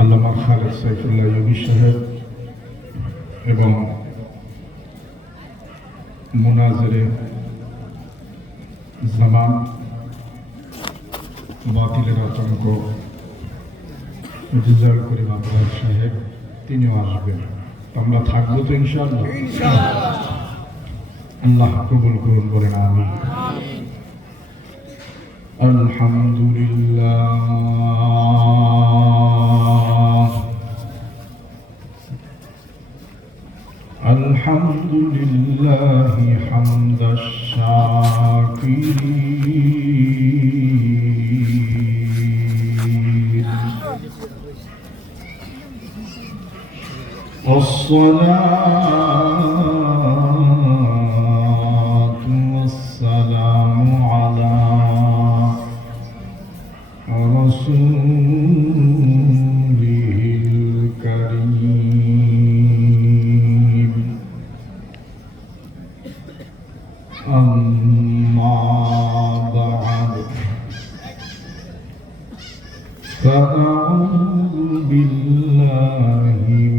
আল্লামা Khaled Saifullah UV সাহেব এবং মুনাজিরে জামান বাতিলের আতঙ্ক রেজাউল করিম আবরার সাহেব, তিনিও আসবেন। আমরা থাকবো তো ইনশাআল্লাহ। আল্লাহ কবুল করুন, বলেন আমিন। আলহামদুলিল্লাহ আলহামদুলিল্লাহ হামদাশ শাকিরিন والصلاة والسلام على رسوله الكريم أما بعد فأعوذ بالله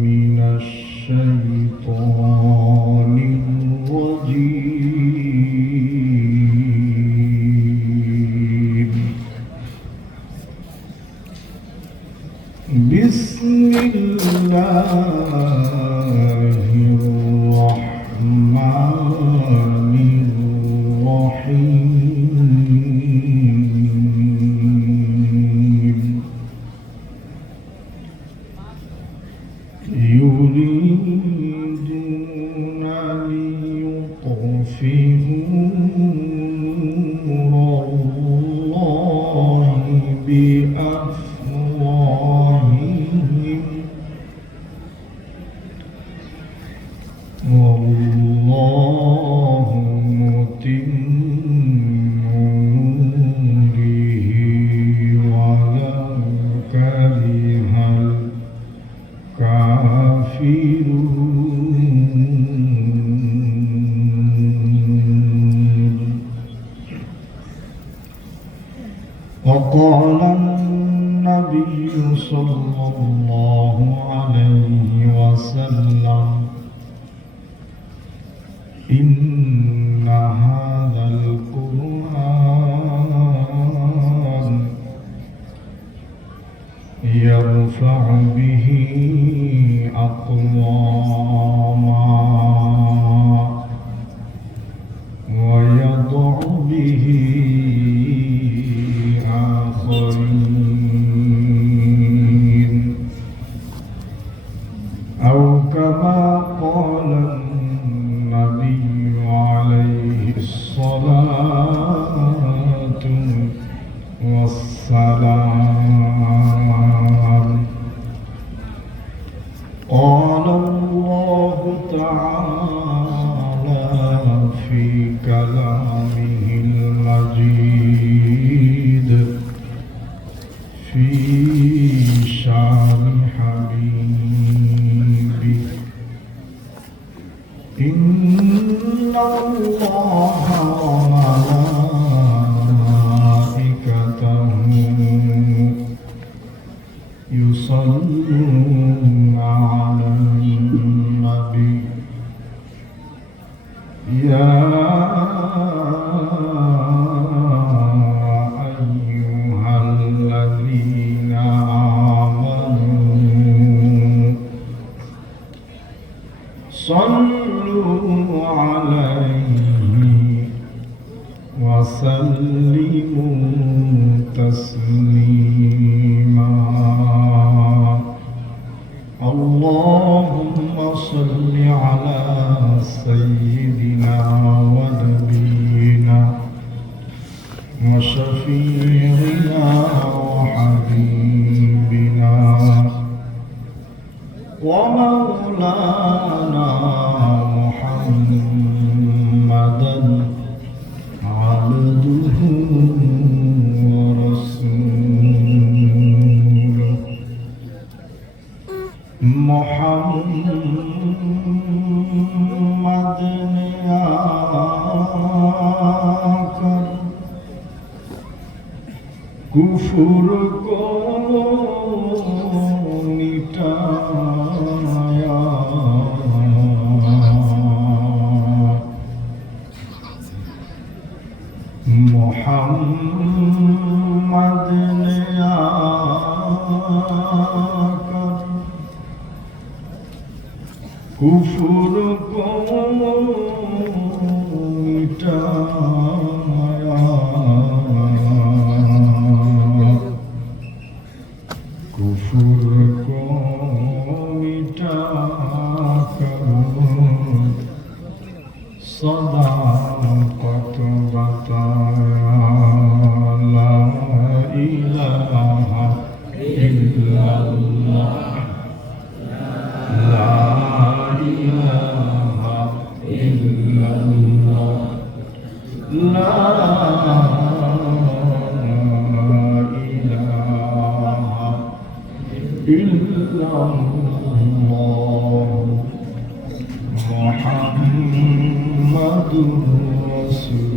من الشيطان الرجيم. بسم الله الرحمن الرحيم. يريدون ليطفئوا نور الله بأفواههم والله متم نوره ولو كره الكافرون. وقال النبي صلى الله عليه وسلم إن هذا القرآن يرفع به أقواما ويضع به آخرين أو كما قال النبي عليه الصلاة والسلام. قال الله تعالى في كلامه المجيد في شان حبيبه: إن الله وملائكته يصلون على النبي يا أيها الذين آمنوا صلوا عليه وسلموا تسليما. اللهم صل على سيدنا ونبينا وشفيعنا وحبيبنا ومولانا محمدا عبده ورسوله. محمد آقا কুফুর কুফুর মিটায়া কুফুর মিটা সদা কত বাতায়া লা ইলাহা ইল্লাল্লাহ লা ইলাহা ইল্লাল্লাহ লা ইলাহা ইল্লাল্লাহ মুহাম্মাদুর রাসূলুল্লাহ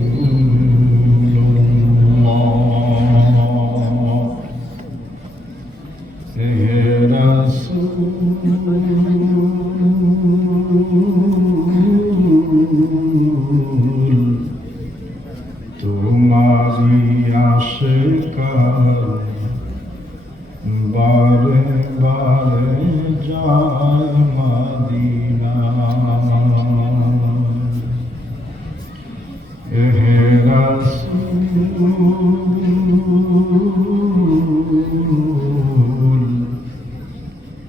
হে রাসূল তোমারি আশিকার বারে বারে যায় মদিনা হে রাসূল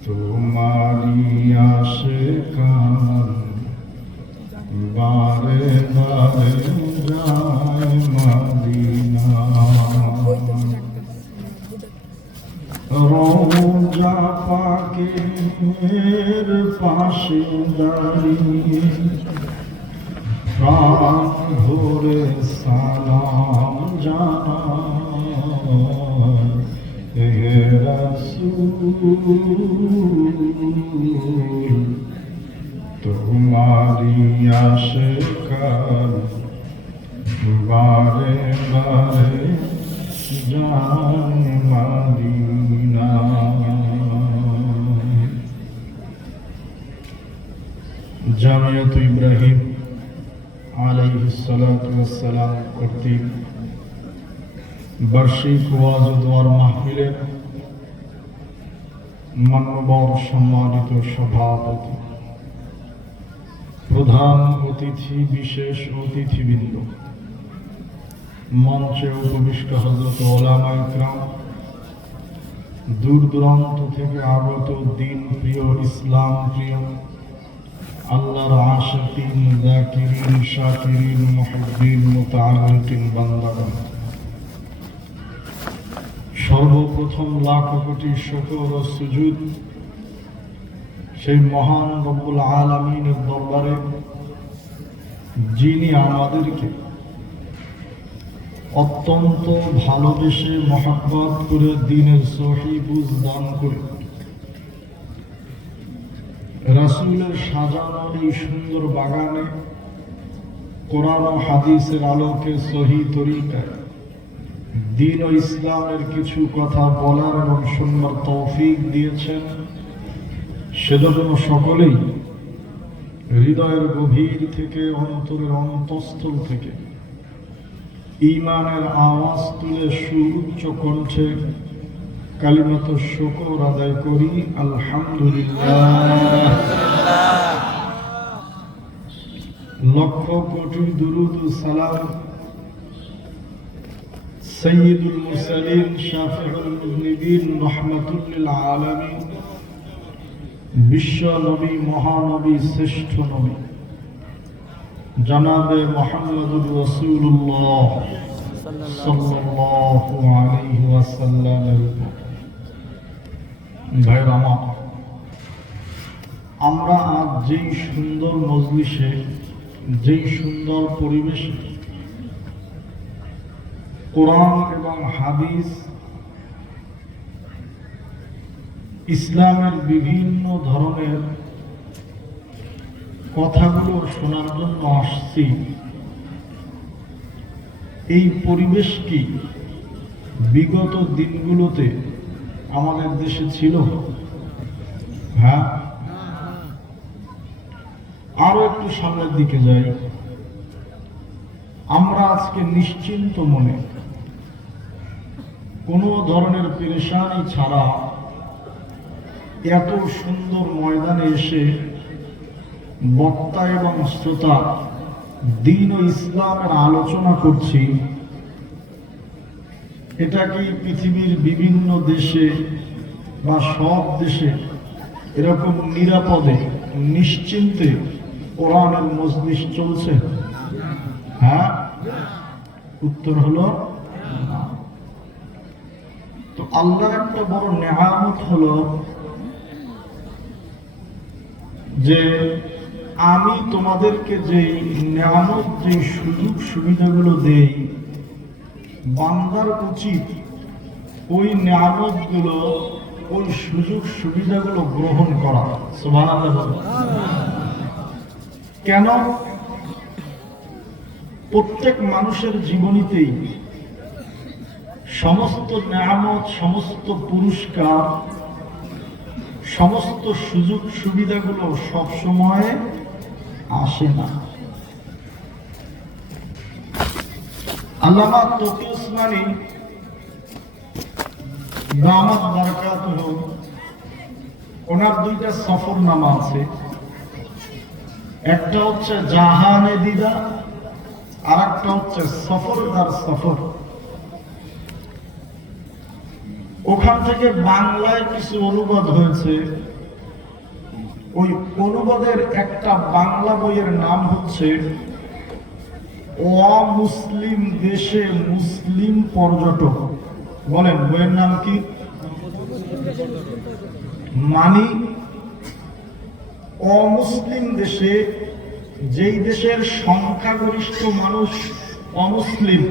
তোমারি আশিকার বারে বারে যায় মদিনা রওজা পাকের পাশে দাঁড়িয়ে প্রাণ ভরে সালাম জানাই হে রাসূল তোমারি আশিকার বারে বারে যায় মদিনা জামিয়াত ইব্রাহিম আলাইহিস সালাতু ওয়াস সালাম কর্তৃক বার্ষিক ওয়াজ ও দোয়ার মাহফিলের মানবর সম্মানিত সভাপতি, প্রধান অতিথি, বিশেষ অতিথিবৃন্দ, মঞ্চে উপবিষ্ট হযরত ওলামা ইকরাম, দূর দূরান্ত থেকে আগত দিন প্রিয়, ইসলাম প্রিয়, আল্লাহর আশিকিন, যাকিরিন, শাকিরিন, মুহিব্বিন, মুতাআল্লিকিন বান্দাগণ, সর্বপ্রথম লাখ কোটি শুকর ও সুজুদ সেই মহান রব্বুল আলামিনের দরবারে, যিনি আমাদেরকে অত্যন্ত ভালোবেসে মহব্বত করে দ্বীনের সহি বুঝ দান করে রাসূলের সাজানো এই সুন্দর বাগানে কোরআন ও হাদিসের আলোকে সহি তরিকায় দ্বীন ও ইসলামের কিছু কথা বলার এবং শোনার তৌফিক দিয়েছেন, সেজন্য সকলেই হৃদয়ের গভীর থেকে, অন্তরের অন্তঃস্থল থেকে ঈমানের আওয়াজ তুলে সুউচ্চ কণ্ঠে কালিমাত শুকর আদায় করি, আলহামদুলিল্লাহ। লক্ষ কোটি দুরুদ ও সালাম সাইয়্যিদুল মুরসালিন, শাফিউল মুযনিবিন, রাহমাতুল লিল আলামিন, বিশ্ব নবী, মহানবী, শ্রেষ্ঠ নবী জনাবে মুহাম্মদুর রাসূলুল্লাহ সাল্লাল্লাহু আলাইহি ওয়াসাল্লাম। ভাইরা আমার, আমরা আজ যেই সুন্দর মজলিসে, যেই সুন্দর পরিবেশে কোরআন এবং হাদিস, ইসলামের বিভিন্ন ধরনের কথাগুলো শোনার জন্য আসছি, এই পরিবেশ কি বিগত দিনগুলোতে আমাদের দেশে ছিল? হ্যাঁ, আরো একটু সামনের দিকে যাই। আমরা আজকে নিশ্চিন্ত মনে, কোনো ধরনের পেরেশানি ছাড়া এত সুন্দর ময়দানে এসে বক্তা এবং শ্রোতা দ্বীন ও ইসলামের আলোচনা করছি, এটা কি পৃথিবীর বিভিন্ন দেশে বা সব দেশে এরকম নিরাপদে নিশ্চিন্তে কোরআনের মজলিস চলছে? হ্যাঁ, উত্তর হলো না। তো আল্লাহর একটা বড় নেয়ামত হলো যে আমি তোমাদেরকে যে নেয়ামত, যে সুযোগ সুবিধাগুলো দেই, বান্দার উচিত ওই নেয়ামতগুলো, ওই সুযোগ সুবিধাগুলো গ্রহণ করা। সুবহানাল্লাহ। কেন? প্রত্যেক মানুষের জীবনীতেই সমস্ত নেয়ামত, সমস্ত পুরস্কার, সমস্ত সুযোগ সুবিধাগুলো সব সময় আসে না। আল্লামা তকি উসমানী দামাত বারাকাতুহু, ওনার দুইটা সফরনামা আছে। একটা হচ্ছে জাহানে দিদা, আর একটা হচ্ছে সফরদার সফর। ওখান থেকে বাংলায় কিছু অনুবাদ হয়েছে। ওই অনুবাদের একটা বাংলা বইয়ের নাম হচ্ছে অমুসলিম দেশে মুসলিম পর্যটক। বলেন বইয়ের নাম কি? মানি অমুসলিম দেশে, যেই দেশের সংখ্যাগরিষ্ঠ মানুষ অমুসলিম,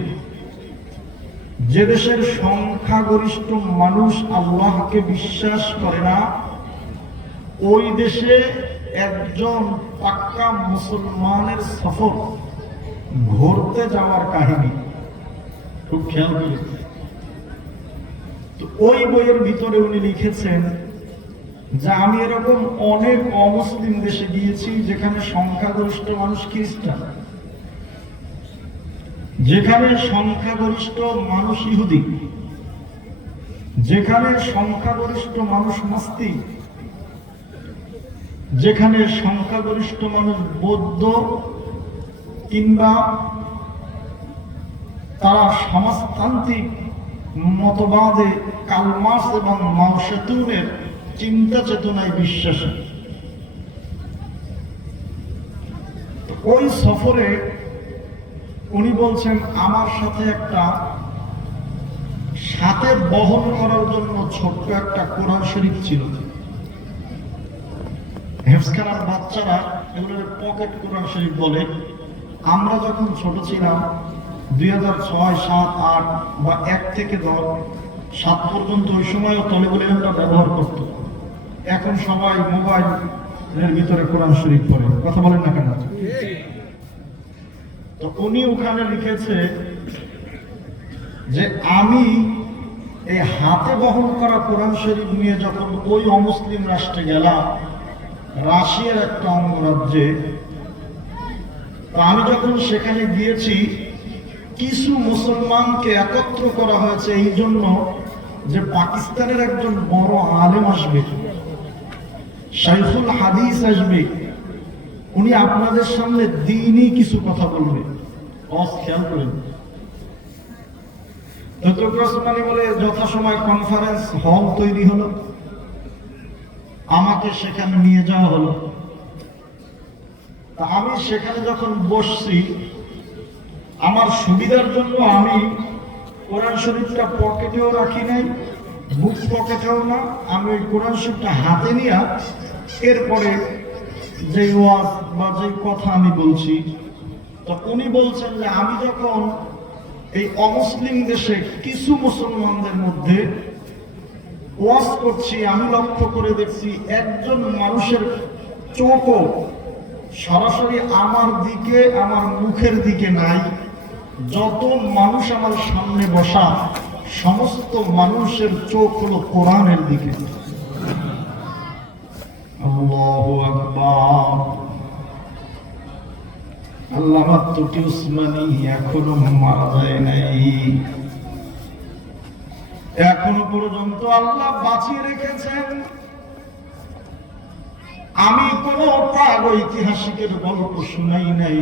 যে দেশের সংখ্যাগরিষ্ঠ মানুষ আল্লাহকে বিশ্বাস করে না, ওই দেশে একজন পাক্কা মুসলমানের সফর, ঘুরতে যাওয়ার কাহিনী। খুব খেয়াল করে। তো ওই বইয়ের ভিতরে উনি লিখেছেন যে আমি এরকম অনেক অমুসলিম দেশে গিয়েছি যেখানে সংখ্যাগরিষ্ঠ মানুষ খ্রিস্টান, যেখানে সংখ্যাগরিষ্ঠ মানুষ ইহুদি, যেখানে সংখ্যাগরিষ্ঠ মানুষ নাস্তিক, যেখানে সংখ্যাগরিষ্ঠ মানুষ বৌদ্ধ, কিংবা তারা সমাজতান্ত্রিক মতবাদে কার্ল মার্কস এবং মাও সেতুংয়ের চিন্তা চেতনায় বিশ্বাসী। ওই সফরে উনি বলছেন আমার সাথে একটা, সাথে বহন করার জন্য ছোট্ট একটা কোরআন শরীফ ছিল। হেফজখানার বাচ্চারা এগুলোর পকেট কোরআন শরীফ বলে। আমরা যখন ছোট ছিলাম 2006, 7, 8 বা 1 থেকে 7 পর্যন্ত, ওই সময়ও তলেবুল ইলমটা ব্যবহার করত। এখন সবাই মোবাইলের ভিতরে কোরআন শরীফ পড়ে। কথা বলেন না কেন? তো উনি ওখানে লিখেছে যে আমি এই হাতে বহন করা কোরআন শরীফ নিয়ে যখন ওই অমুসলিম রাষ্ট্রে গেলাম, রাশিয়ার একটা অঙ্গরাজ্যে, তো আমি যখন সেখানে গিয়েছি, কিছু মুসলমানকে একত্র করা হয়েছে এই জন্য যে পাকিস্তানের একজন বড় আলেম আসবে, শাইখুল হাদিস আসবে, উনি আপনাদের সামনে দ্বীনি কিছু কথা বলবে। খেয়াল করেন। ততগ্রসমানি বলে যথাসময় কনফারেন্স হল তৈরি হলো, আমাকে সেখানে নিয়ে যাওয়া হলো। আমি সেখানে যখন বসছি, আমার সুবিধার জন্য আমি কোরআন শরীফটা পকেটেও রাখি নাই, বুক পকেটেও না, আমি ওই কোরআন শরীফটা হাতে নিয়ে এরপরে যে ওয়াজ বা যে কথা আমি বলছি, তো উনি বলছেন যে আমি যখন এই অমুসলিম দেশে কিছু মুসলমানদের মধ্যে ওয়াজ করছি, আমি লক্ষ্য করে দেখছি একজন মানুষের চোখও সরাসরি আমার দিকে, আমার মুখের দিকে নাই। যত মানুষ আমার সামনে বসা, সমস্ত মানুষের চোখ হলো কোরআনের দিকে। আল্লাহু আকবার। আল্লামা তকি উসমানী এখনো মারা যায় নাই, এখনো পর্যন্ত আল্লাহ বাঁচিয়ে রেখেছেন। আমি কোনো প্রাগৈতিহাসিকের গল্প শুনাই নাই,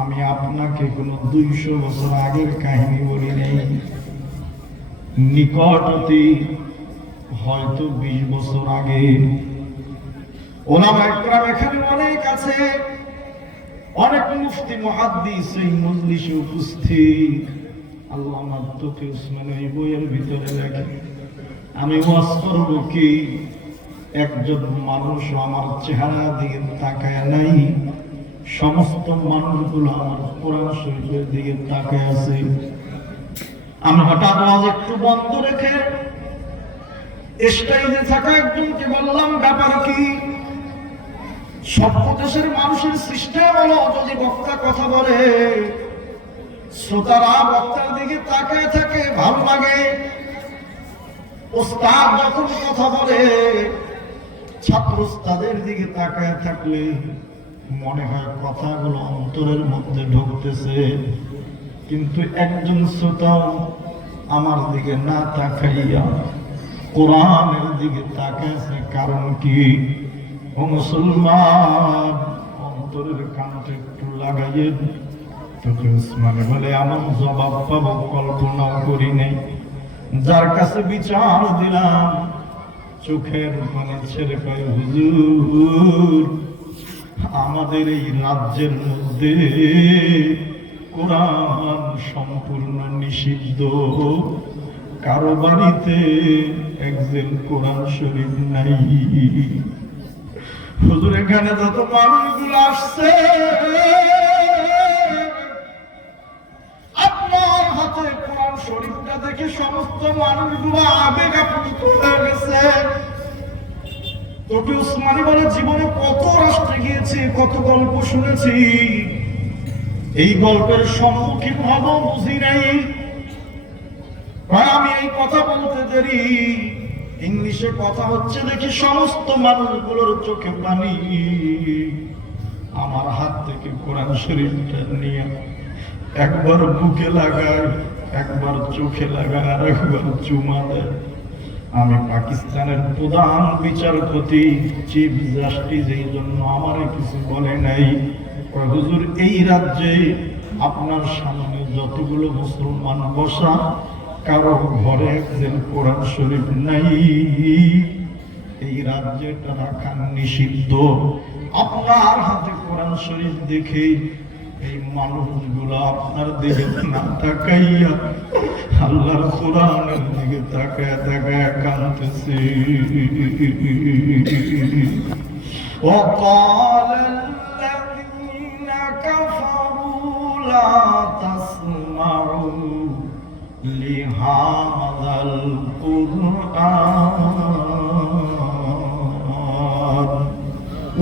আমি আপনাকে কোনো 200 বছর আগের কাহিনী বলি নাই, নিকটতি হয়তো 20 বছর আগে। ওলামায়ে কেরাম এখানে অনেক আছে, অনেক মুফতি মুহাদ্দিস এই মজলিসে উপস্থিত। আল্লামা তকি উসমান এই বইয়ের ভিতরে লেখে, আমি ওয়াজ করব কি একজন মানুষ আমার চেহারা দিকে তাকায় নাই, সমস্ত মানুষগুলো আমার কোরআন শরীফের দিকে তাকায় আছে। আমি হঠাৎ আওয়াজ একটু বন্ধ রেখে স্টেজে থাকা একজনকে বললাম, ব্যাপার কি? সভ্য দেশের মানুষের সিস্টেম হলো, যদি বক্তা কথা বলে শ্রোতারা বক্তার দিকে তাকায় থাকে, ভালো লাগে। ওস্তাদ যখন কথা বলে ছাত্র ওস্তাদের দিকে তাকায় থাকলে মনে হয় কথাগুলো অন্তরের মধ্যে ঢুকতেছে। কিন্তু একজন শ্রোতা আমার দিকে না তাকাইয়া কোরআনের দিকে তাকাইছে, কারণ কি? ও মুসলমান, অন্তরের কানটা একটু লাগাইয়ে তবে উসমানে বলে, আমার জবাব পাবো কল্পনাও করি নাই। যার কাছে বিচার দিলাম চোখের পানি ছেড়ে পায়, হুজুর আমাদের এই রাজ্যের মধ্যে কোরআন সম্পূর্ণ নিষিদ্ধ, কারো বাড়িতে একজন কোরআন শরীফ নাই। হুজুর এখানে যত মানুষগুলো আসছে আপনার হাতে কোরআন শরীফটা দেখে সমস্ত মানুষগুলো আবেগ আপ্লুত হয়ে গেছে। তবে উসমানী বলে, জীবনে কত রাষ্ট্রে গিয়েছি, কত গল্প শুনেছি, এই গল্পের সম্মুখীন হব বুঝি নাই। আমি এই কথা বলতে দেরি, ইংলিশে কথা হচ্ছে দেখি সমস্ত মানুষগুলোর চোখে পানি। আমার হাত থেকে কোরআন শরীফটা নিয়ে একবার বুকে লাগায়, একবার চোখে লাগায়, আর একবার চুমা দেয়। আমি পাকিস্তানের প্রধান বিচারপতি, চিফ জাস্টিস, এই জন্য আমার কিছু বলে নাই। হুজুর এই রাজ্যে আপনার সামনে যতগুলো মুসলমান বসা, কারো ঘরে একজন কোরআন শরীফ নাই, এই রাজ্যে এটা রাখা নিষিদ্ধ। আপনার হাতে কোরআন শরীফ দেখে এই মানুষগুলো আপনার দিকে না তাকাইয়া আল্লাহর কোরআনের দিকে তাকায় তাকায় কাঁদতেছে। وقال الذين كفروا لا تسمعوا لهذا القرآن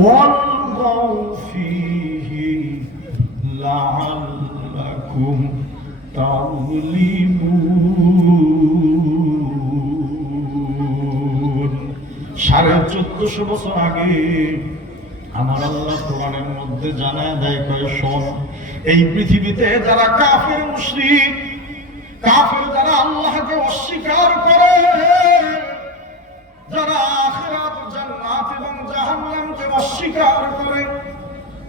والغوا فيه لعلكم تعلمون। 1450 বছর আগে আমার আল্লাহ কোরআনের মধ্যে জানায় দেয়, কয় শোন, এই পৃথিবীতে যারা কাফের মুশরিক, কাফের যারা আল্লাহকে অস্বীকার করে, যারা আখিরাত, জান্নাত এবং জাহান্নামকে অস্বীকার করে,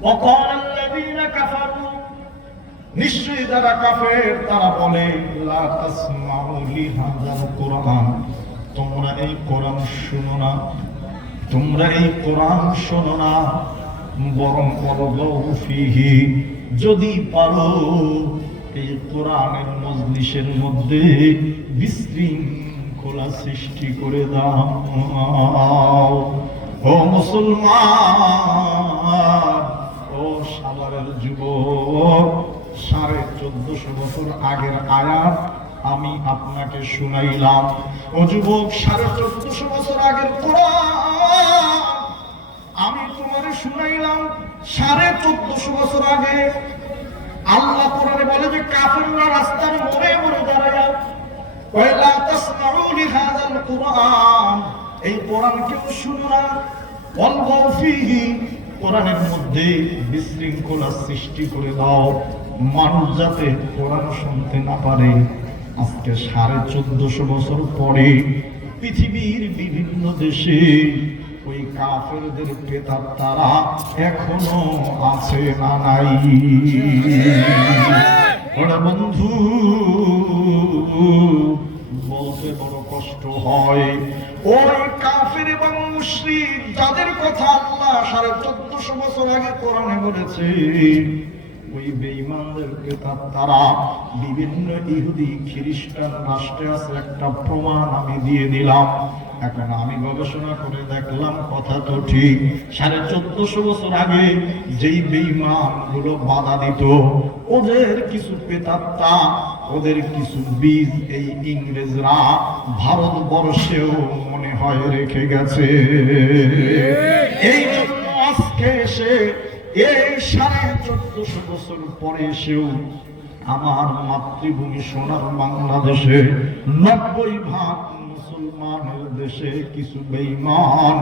وقال الذين كفروا, নিশ্চয়ই যারা কাফের তারা বলে, লা তাসমাউ লিহাযাল কুরআন, তোমরা এই কোরআন শুনো না, তোমরা এই কোরআন শোনো না, বরং ওয়ালগাউ ফীহি, যদি পারো এই কোরআনের মজলিসের মধ্যে বিশৃঙ্খলা সৃষ্টি করে দাও। ও মুসলমান, ও সাভারের যুবক, 1450 বছর আগের আয়াত আমি আপনাকে শুনাইলাম। ও যুবক, 1450 বছর আগের কোরআন আমি তোমারে শুনাইলাম। 1450 বছর আগে আল্লাহ কোরআনে বলে যে কাফেররা রাস্তার মোড়ে মোড়ে দাঁড়ায়, ওয়ালা তাসমাউ লিহাযাল কুরআন, এই কোরআন কেউ শুনো না, ওয়ালগাউ ফীহি, কোরআনের মধ্যে বিশৃঙ্খলা সৃষ্টি করে দাও, মানুষ যাতে কোরআন শুনতে না পারে। আজকে 1450 বছর পরে পৃথিবীর বিভিন্ন দেশে ওই কাফেরদের প্রেতাত্মারা এখনো আছে না নাই? ওরা বন্ধু বলতে বড় কষ্ট হয়। ওই কাফের এবং মুশরিক যাদের কথা আল্লাহ 1450 বছর আগে কোরআনে বলেছে, ওই বেঈমানদের প্রেতাত্মারা বিভিন্ন ইহুদি খ্রিস্টান রাষ্ট্রে আছে, একটা প্রমাণ আমি দিয়ে দিলাম। এখন আমি গবেষণা করে দেখলাম কথা তো ঠিক, 1450 বছর আগে যেই বেঈমান গুলো বাধা দিত, ওদের কিছু প্রেতাত্মা, ওদের কিছু বীজ এই ইংরেজরা ভারতবর্ষেও মনে হয় রেখে গেছে। এই জন্য আজকে এসে এই 1450 বছর পরে এসেও আমার মাতৃভূমি সোনার বাংলাদেশে 90% মুসলমানের দেশে কিছু বেঈমান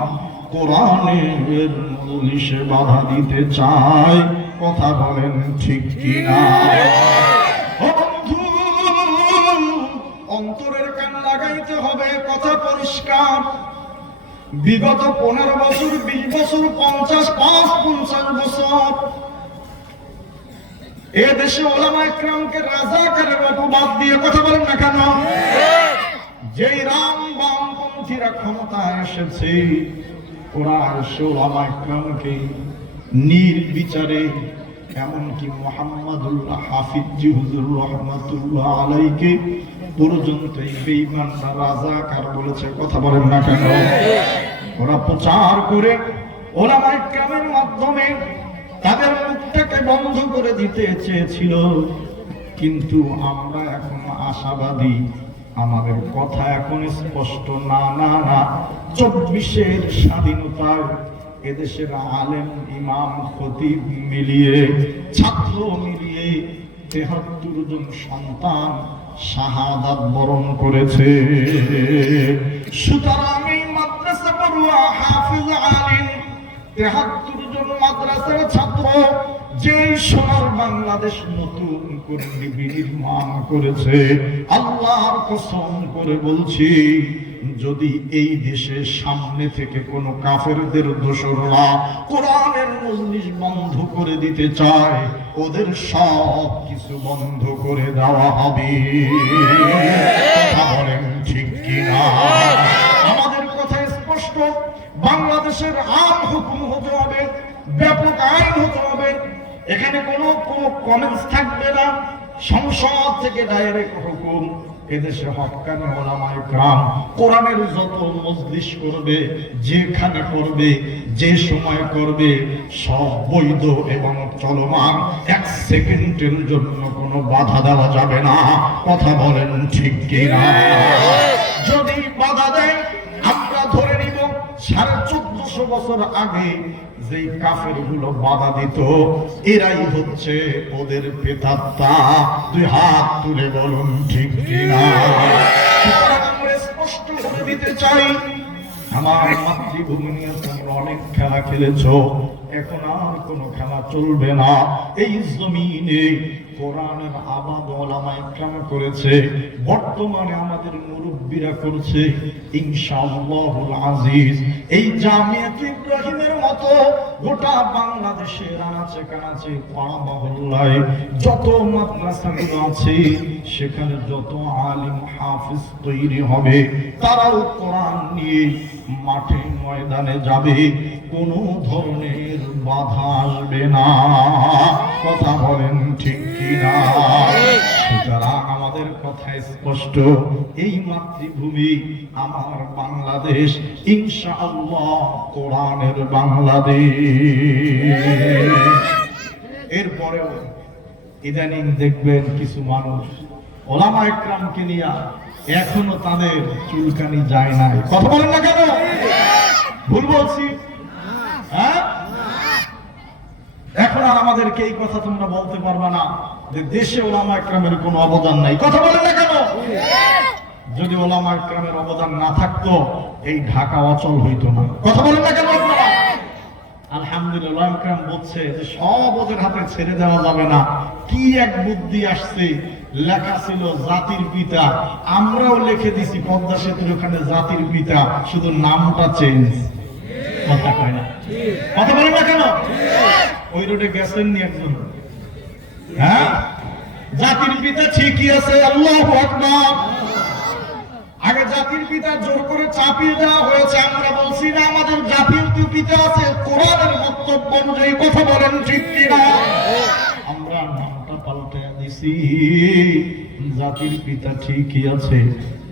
কোরআনের মজলিসে বাধা দিতে চায়। কথা বলেন ঠিক কিনা? ও বন্ধু, অন্তরের কান লাগাইতে হবে, কথা পরিষ্কার। বিগত 15 বছর, 20 বছর, 50 বছর এ দেশে ওলামা ইকরামকে রাজাকারের অপবাদ দিয়ে, কথা বলেন না কেন, যেই রাম বামপন্থীরা ক্ষমতায় এসেছে, ওরা এসে ওলামা ইকরামকে নির্বিচারে, এমনকি মুহাম্মাদুল্লাহ হাফিজি হুজুর রহমাতুল্লাহ আলাইকে পর্যন্ত এই বেঈমানরা রাজাকার বলেছে। কথা বলেন না কেন? ওরা প্রচার করে ওলামা ইকরামের মাধ্যমে তাদের মুখটাকে বন্ধ করে দিতে চেয়েছিল, কিন্তু আমরা এখন আশাবাদী, আমাদের কথা এখন স্পষ্ট। না না না, 24-এর স্বাধীনতায় এদেশের আলেম, ইমাম, খতিব মিলিয়ে, ছাত্র মিলিয়ে 73 জন সন্তান শাহাদাত বরণ করেছে। সুতরাং এই মাদ্রাসা পড়ুয়া, হাফিজ, আলিম 73 জন মাদ্রাসার ছাত্র যেই সোনার বাংলাদেশ নতুন করে বিনির্মাণ করেছে, আল্লাহর কসম করে বলছি, যদি এই দেশের সামনে থেকে কোন কাফেরদের দোসররা কোরআনের মজলিস বন্ধ করে দিতে চায়, ওদের সব কিছু বন্ধ করে দেওয়া হবে। কথা বলেন ঠিক কিনা? আমাদের কথা স্পষ্ট, বাংলাদেশের আইন হুকুম হতে হবে, ব্যাপক আইন হতে হবে। এখানে কোনো কমেন্টস থাকবে না, সংসদ থেকে ডাইরেক্ট হুকুম। এদেশে হক্কানি ওলামা ইকরাম কোরআনের যত মজলিস করবে, যেখানে করবে, যে সময় করবে, সব বৈধ এবং চলমান, 1 সেকেন্ডের জন্য কোনো বাধা দেওয়া যাবে না। কথা বলেন ঠিক কিনা? যদি বাধা দেয়, আমরা ধরে নিব 1450 বছর আগে যেই কাফের গুলো বাধা দিত, এরাই হচ্ছে ওদের প্রেতাত্মা। 2 হাত তুলে বলুন ঠিক কিনা? আমরা স্পষ্ট করে দিতে চাই, আমার মাতৃভূমি নিয়ে তোমরা অনেক খেলা খেলেছো, এখন আর কোনো খেলা চলবে না। এই জমিনে কোরআনের আবাদ ওলামা ইকরাম করেছে, বর্তমানে আমাদের মুরব্বীরা করছে। ইনশাআল্লাহুল আজিজ এই জামিয়াত ইব্রাহিমের মতো গোটা বাংলাদেশের আনাচে কানাচে, পাড়া মহল্লায় যত মাদ্রাসাগুলো আছে, সেখানে যত আলিম হাফিজ তৈরি হবে, তারাও কোরআন নিয়ে মাঠে ময়দানে যাবে, কোনো ধরনের বাধা আসবে না। কথা বলেন ঠিক কিনা? সুতরাং আমাদের কথা স্পষ্ট, এই মাতৃভূমি আমার বাংলাদেশ, ইনশাআল্লাহ কোরআনের বাংলাদেশ। এরপরেও ইদানিং দেখবেন কিছু মানুষ ওলামা ইকরামকে নিয়ে এখনো তাদের চুলকানি যায় নাই। কথা বলেন না কেন? ভুল বলছি? হ্যাঁ, এখন আর আমাদেরকে এই কথা তোমরা বলতে পারবে না যে দেশে ওলামা ইকরামের কোনো অবদান নাই। কথা বলেন না কেন? যদি ওলামা ইকরামের অবদান না থাকতো, এই ঢাকা অচল হইতো না। কথা বলেন না কেন? আলহামদুলিল্লাহ, ইকরাম বলছে যে সব ওদের হাতে ছেড়ে দেওয়া যাবে না। কি এক বুদ্ধি আসছে, লেখা ছিল জাতির পিতা, আমরাও লিখে দিছি পদ্মা সেতুর ওখানে জাতির পিতা, শুধু নামটা চেঞ্জ। কথা কয় না, কথা বলেন না কেন? ওই রোডে গেছেন নি একজন? হ্যাঁ, জাতির পিতা ঠিকই আছে, আল্লাহু আকবার। আগে জাতির পিতা জোর করে চাপিয়ে দেওয়া হয়েছে, আমরা বলছি না আমাদের জাতির পিতা আছে, কোরআনের বক্তব্য অনুযায়ী কথা বলেন ঠিক কিনা? আমরা নামটা পাল্টে দিছি, জাতির পিতা ঠিকই আছে,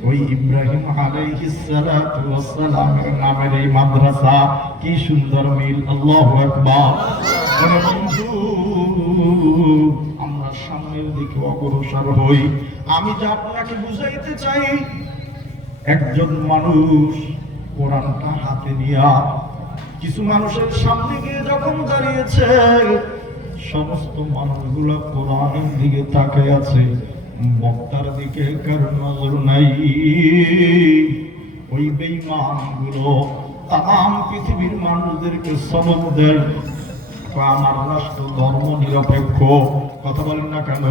ওই ইব্রাহিম আলাইহিস সালাতু ওয়াস সালামের নামের এই মাদ্রাসা, কি সুন্দর মিল, আল্লাহু আকবার। বন্ধু, আমরা সামনের দিকে অগ্রসর হই। আমি যা আপনাকে বুঝাইতে চাই, একজন মানুষ কোরআনটা হাতে নিয়া কিছু মানুষের সামনে গিয়ে যখন দাঁড়িয়েছে, সমস্ত মানুষগুলো কোরআনের দিকে তাকিয়ে আছে, বক্তার দিকে কারো নজর নাই। ওই বেঈমানগুলো তাম পৃথিবীর মানুষদেরকে সবক দেয়, আমার রাষ্ট্র ধর্ম নিরপেক্ষ, কথা বলেন না কেন?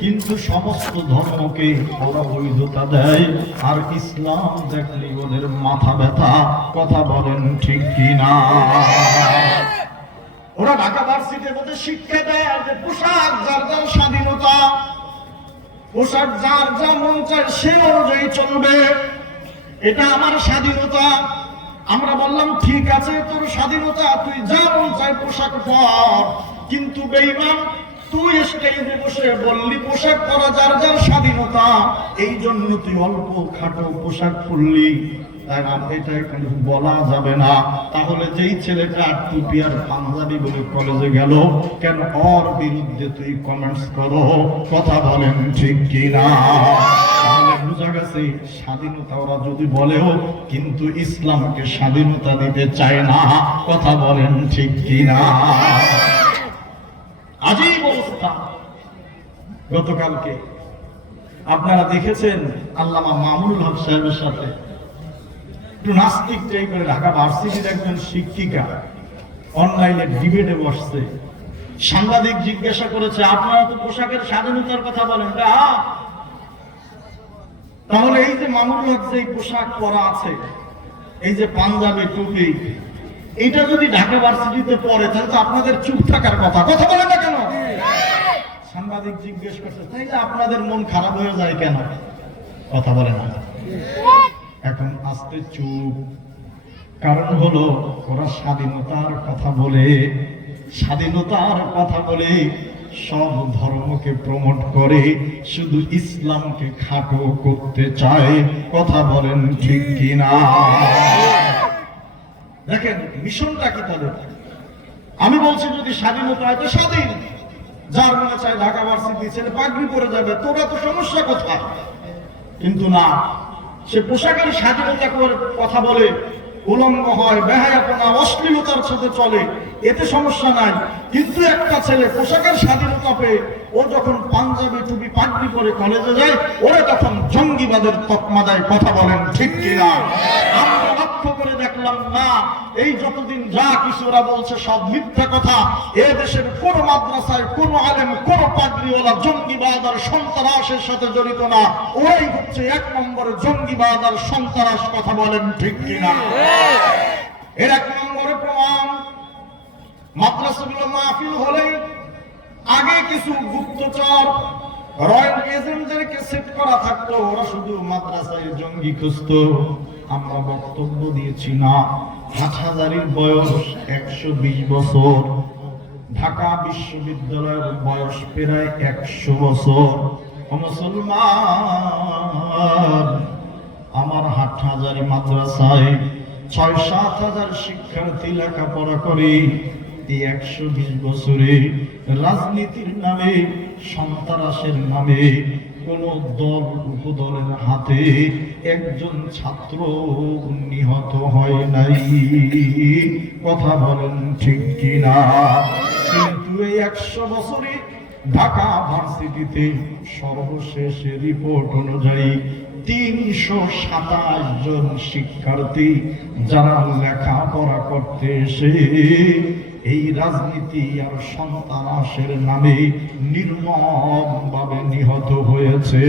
কিন্তু সমস্ত ধর্মকে ওরা বৈধতা দেয়, আর ইসলাম দেখলে ওদের মাথা ব্যথা, কথা বলেন ঠিক কিনা? ওরা ঢাকা ভার্সিটির মধ্যে শিক্ষা দেয় যে পোশাক যার যার স্বাধীনতা, পোশাক যার যা মন চায় সে অনুযায়ী চলবে, এটা আমার স্বাধীনতা। আমরা বললাম ঠিক আছে, তোর স্বাধীনতা, তুই যা মন চায় পোশাক পর, কিন্তু বেঈমান তুই স্টেজে বসে বললি পোশাক পরা যার যার স্বাধীনতা, এই জন্য তুই অল্প খাটো পোশাক পরলি, এটা কিন্তু বলা যাবে না। তাহলে যেই ছেলেটা টুপি আর পাঞ্জাবি বলে কলেজে গেল, কেন ওর বিরুদ্ধে তুই কমেন্টস করো, কথা বলেন ঠিক কিনা? বুঝা গেছে স্বাধীনতা ওরা যদি বলেও, কিন্তু ইসলামকে স্বাধীনতা দিতে চায় না, কথা বলেন ঠিক কিনা? আজীব অবস্থা। গতকালকে আপনারা দেখেছেন আল্লামা মামুনুল হক সাহেবের সাথে একটু নাস্তিক টাইপের ঢাকা ভার্সিটির একজন শিক্ষিকা অনলাইনে ডিবেটে বসছে। সাংবাদিক জিজ্ঞাসা করেছে, আপনারা তো পোশাকের স্বাধীনতার কথা বলেন, তাহলে এই যে মামুনুল হক যে পোশাক পরা আছে, এই যে পাঞ্জাবি টুপি, এটা যদি ঢাকা ভার্সিটিতে পড়ে তাহলে তো আপনাদের চুপ থাকার কথা, কথা বলেন না কেন? সাংবাদিক জিজ্ঞেস করছে, তাইলে আপনাদের মন খারাপ হয়ে যায় কেন, কথা বলে না? এখন আস্তে চুপ, কারণ হলো ওরা স্বাধীনতার কথা বলে, স্বাধীনতার কথা বলে সব ধর্মকে প্রমোট করে, শুধু ইসলামকে খাটো করতে চায়, কথা বলেন ঠিক কিনা? দেখেন মিশনটা কি তাদের? আমি বলছি যদি স্বাধীনতা হয় তো স্বাধীন, যার মনে চায় ঢাকা ভার্সিটি ছেলে পাগড়ি পরে যাবে, তোরা তো সমস্যা কোথায়? কিন্তু না, সে পোশাকের স্বাধীনতা করে কথা বলে, উলঙ্গ হয়, বেহায়াপনা অশ্লীলতার সাথে চলে, এতে সমস্যা নাই। কিন্তু একটা ছেলে পোশাকের স্বাধীনতা পেয়ে ও যখন পাঞ্জাবি টুপি পাগড়ি পরে কলেজে যায়, ওরা তখন জঙ্গিবাদের তকমা দেয়, কথা বলেন ঠিক কিনা? আমরা লক্ষ্য করে দেখলাম না, এই যতদিন যা কিছু ওরা বলছে সব মিথ্যা কথা। এ দেশের কোন মাদ্রাসায় কোন আলেম কোন পাগড়িওয়ালা জঙ্গিবাদ আর সন্ত্রাসের সাথে জড়িত না, ওরাই হচ্ছে এক নম্বরে জঙ্গিবাদ আর সন্ত্রাস, কথা বলেন ঠিক কিনা? এর এক নম্বরে প্রমাণ, মাদ্রাসাগুলো মাহফিল হলে আগে কিছু গুপ্তচর রয়্যাল এজেন্টদেরকে সেট করা থাকতো, ওরা শুধু মাদ্রাসায় জঙ্গি খুঁজতো। আমরা বক্তব্য দিয়েছি না, হাটহাজারীর বয়স 120 বছর, ঢাকা বিশ্ববিদ্যালয়ের বয়স প্রায় 100 বছর। মুসলমান, আমার হাটহাজারী মাদ্রাসায় 6-7 হাজার শিক্ষার্থী লেখাপড়া করে। এই 120 বছরে রাজনীতির নামে, সন্ত্রাসের নামে কোন দল উপদলের হাতে একজন ছাত্র নিহত হয় নাই, কথা বলেন ঠিক কিনা? কিন্তু এই 100 বছরে ঢাকা ভার্সিটিতে সর্বশেষ রিপোর্ট অনুযায়ী 327 জন শিক্ষার্থী যারা লেখাপড়া করতে এসে এই রাজনীতি আর সন্ত্রাসের নামে নির্মমভাবে নিহত হয়েছে।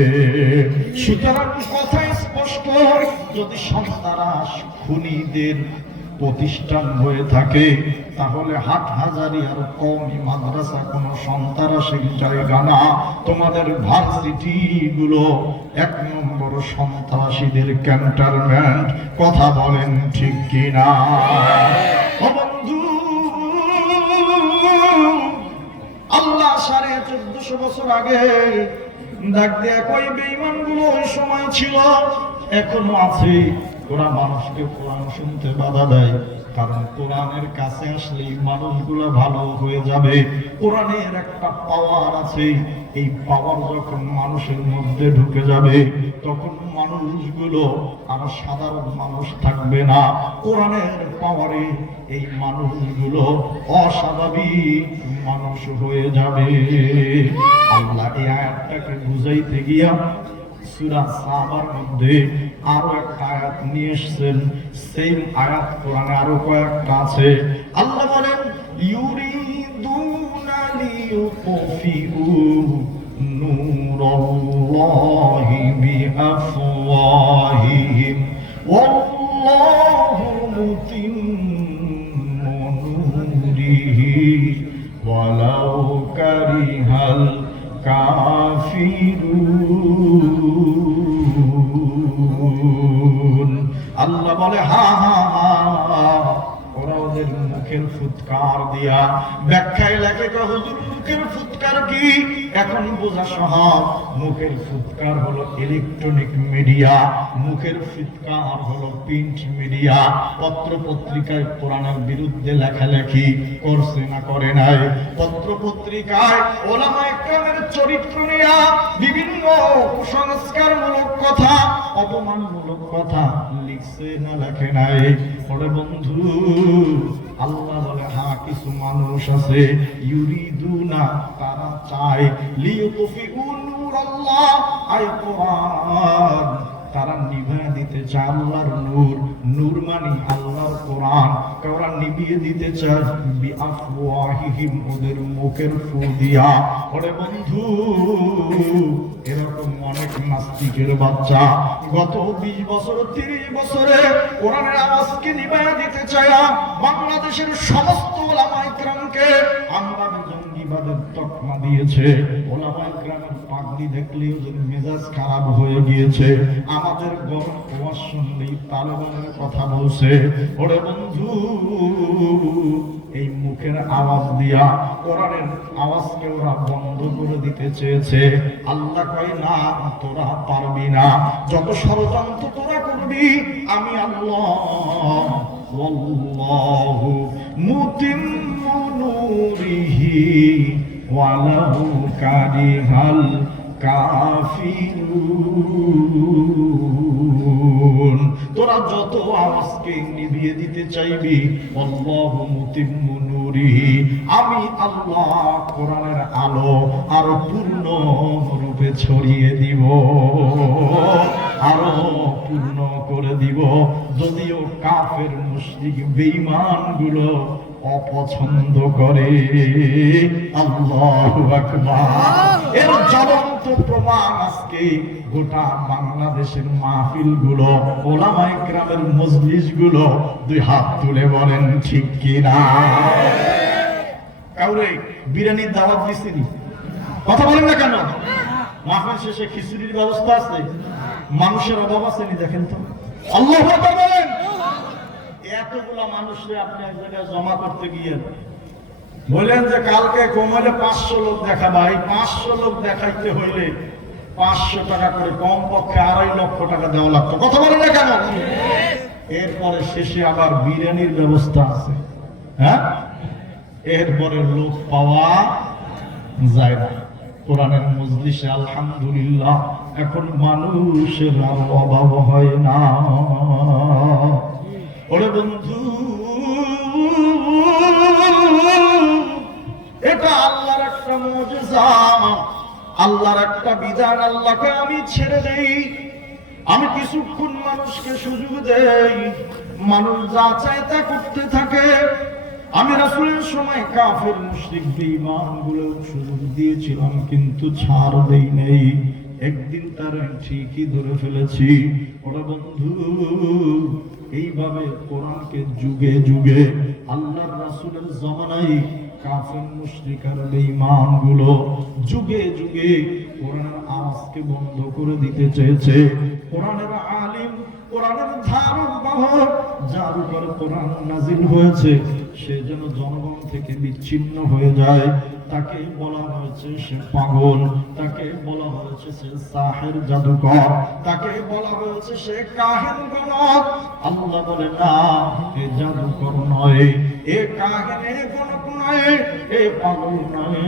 সুতরাং কথা স্পষ্ট, যদি সন্ত্রাস খুনিদের প্রতিষ্ঠান হয়ে থাকে, তাহলে হাটহাজারীর কওমি মাদ্রাসা কোনো সন্ত্রাসের জায়গা না। তোমাদের ভার্সিটি গুলো 1 নম্বর সন্ত্রাসীদের ক্যান্টনমেন্ট। কথা বলেন ঠিক কিনা? ও বন্ধু, আল্লাহ 1450 বছর আগে ডাক দেয়া কই বেঈমান গুলো ওই সময় ছিল, এখনো আছে। ওরা মানুষকে কোরআন শুনতে বাধা দেয়, কারণ কোরআনের কাছে আসলেই মানুষগুলো ভালো হয়ে যাবে। কোরআনের একটা পাওয়ার আছে, এই পাওয়ার যখন মানুষের মধ্যে ঢুকে যাবে তখন মানুষগুলো আর সাধারণ মানুষ থাকবে না। কোরআনের পাওয়ারে এই মানুষগুলো অস্বাভাবিক মানুষ হয়ে যাবে। আল্লাহ এই আয়াতটাকে বুঝাইতে গিয়া সূরা সাবার মধ্যে আরো একটা আয়াত নিয়ে এসেছেন। সেম আয়াত কোরআনে আরো কয়েকটা আছে। আল্লাহ বলেন, ইউরিদুনা লিইউতফিউ নূরাল্লাহি বিআফওয়াহিহিম ওয়াল্লাহু মুতিম্মু নূরিহি ওয়ালাউ কারিহাল কাফিরুন। আল্লাহ বলে, হা হা হা, ওরা ওদের মুখের ফুৎকার দিয়া ব্যাখ্যায় লেখে, হুজুর মুখের ফুৎকার কি? এখন বোঝা সহজ। মুখের ফুৎকার হলো ইলেকট্রনিক মিডিয়া, মুখের ফুৎকার হলো প্রিন্ট মিডিয়া। পত্র পত্রিকায় কোরআনের বিরুদ্ধে লেখালেখি করছে না করে নাই? পত্র পত্রিকায় ওলামায়ে কেরামের চরিত্র নিয়ে বিভিন্ন কুসংস্কারমূলক কথা, অপমানমূলক কথা লিখছে না লেখে নাই? ওরে বন্ধু, আল্লাহ বলে, হ্যাঁ কিছু মানুষ আছে, ইউরিদুনা, তারা চায়, লিইউতফিউ নূরাল্লাহ, আয় কোরআন, তারা নিভিয়ে দিতে চায় আল্লাহর নূর। নূর মানে আল্লাহর কোরআন, ওরা নিভিয়ে দিতে চায় বিআফওয়াহিহিম, ওদের মুখের ফু দিয়া। ওরে বন্ধু, এরকম অনেক নাস্তিকের বাচ্চা গত 20 বছর 30 বছরে কোরআনের আওয়াজকে নিভিয়ে দিতে চায় বাংলাদেশের সমস্ত ওলামায়ে কেরামকে আমরা জঙ্গিবাদের তকমা দিয়েছে। ওলামায়ে কেরামের পাগড়ি দেখলেই ওদের মেজাজ খারাপ হয়ে গিয়েছে। আমাদের গরম ওয়াজ শুনলেই তালেবানের কথা বলছে। ওরে বন্ধু, এই মুখের আওয়াজ দিয়া কোরআনের আওয়াজকে ওরা বন্ধ করে দিতে চেয়েছে। আল্লাহ কয়, না, তোরা পারবি না। যত ষড়যন্ত্র তোরা করবি, আমি আল্লাহ ওয়াল্লাহু মুতিম্মু নূরিহি ওয়ালাউ কারিহাল কাফিরুন। তোরা যত আওয়াজকে নিভিয়ে দিতে চাইবি, আল্লাহু মুতিম্মু নূরিহি, আমি আল্লাহ কোরআনের আলো আরো পূর্ণ রূপে ছড়িয়ে দিব, আরো পূর্ণ করে দিব। যদিও কাফের মুশরিক বেঈমান গুলো অপছন্দ করে। আল্লাহু আকবার। এর জ্বলন্ত প্রমাণ আজকে গোটা বাংলাদেশের মাহফিল গুলো, ওলামায়ে কেরামের মজলিস গুলো। 2 হাত তুলে বলেন ঠিক কিনা? কাউরে বিরিয়ানির দাওয়াত দিছিনি? কথা বলেন না কেন? মাহফিল শেষে খিচুড়ির ব্যবস্থা আছে? মানুষের অভাব আছে নি? দেখেন তো। আল্লাহু আকবার বলেন। এতগুলা মানুষকে আপনি এক জায়গায় জমা করতে গিয়ে বললেন যে কালকে কমলে 500 লোক দেখাবা। এই 500 লোক দেখাইতে হইলে 500 টাকা করে, কম পক্ষে 2.5 লক্ষ টাকা দেওয়া লাগতো। কথা বলেন না কেন? এরপরে শেষে আবার বিরিয়ানির ব্যবস্থা আছে। হ্যাঁ, এরপরে লোক পাওয়া যায় না। কোরআনের মজলিসে আলহামদুলিল্লাহ এখন মানুষের আর অভাব হয় না। ওরে বন্ধু, এটা আল্লাহর একটা মুজিজা, আল্লাহর একটা বিধান। আল্লাহকে আমি ছেড়ে দেই, আমি কিছুক্ষণ মানুষকে সুযোগ দেই, মানুষ যা চায় তা করতে থাকে। আমি রাসূলের সময় কাফের মুশরিক বেঈমান গুলো সুযোগ দিয়েছিলাম, কিন্তু ছাড় দেই নাই। একদিন তার ঠিকই ধরে ফেলেছি। ওরে বন্ধু, এইভাবে কোরআনকে যুগে যুগে আল্লাহর রাসূলের জামানায় কাফির মুশরিক আর বেঈমান গুলো যুগে যুগে কোরআনের আওয়াজকে বন্ধ করে দিতে চেয়েছে। কোরআনের আলিম, কোরআনের ধারক বাহক, যার উপরে কোরআন নাজিল হয়েছে, সে যেন জনগণ থেকে বিচ্ছিন্ন হয়ে যায়। তাকে বলা হয়েছে সে পাগল, তাকে বলা হয়েছে সে সাহের জাদুকর, তাকে বলা হয়েছে সে কাহিন গণক। আল্লাহ বলে না, এ জাদুকর নয়, এ কাহিন, এ গণক নয়, এ পাগল নয়,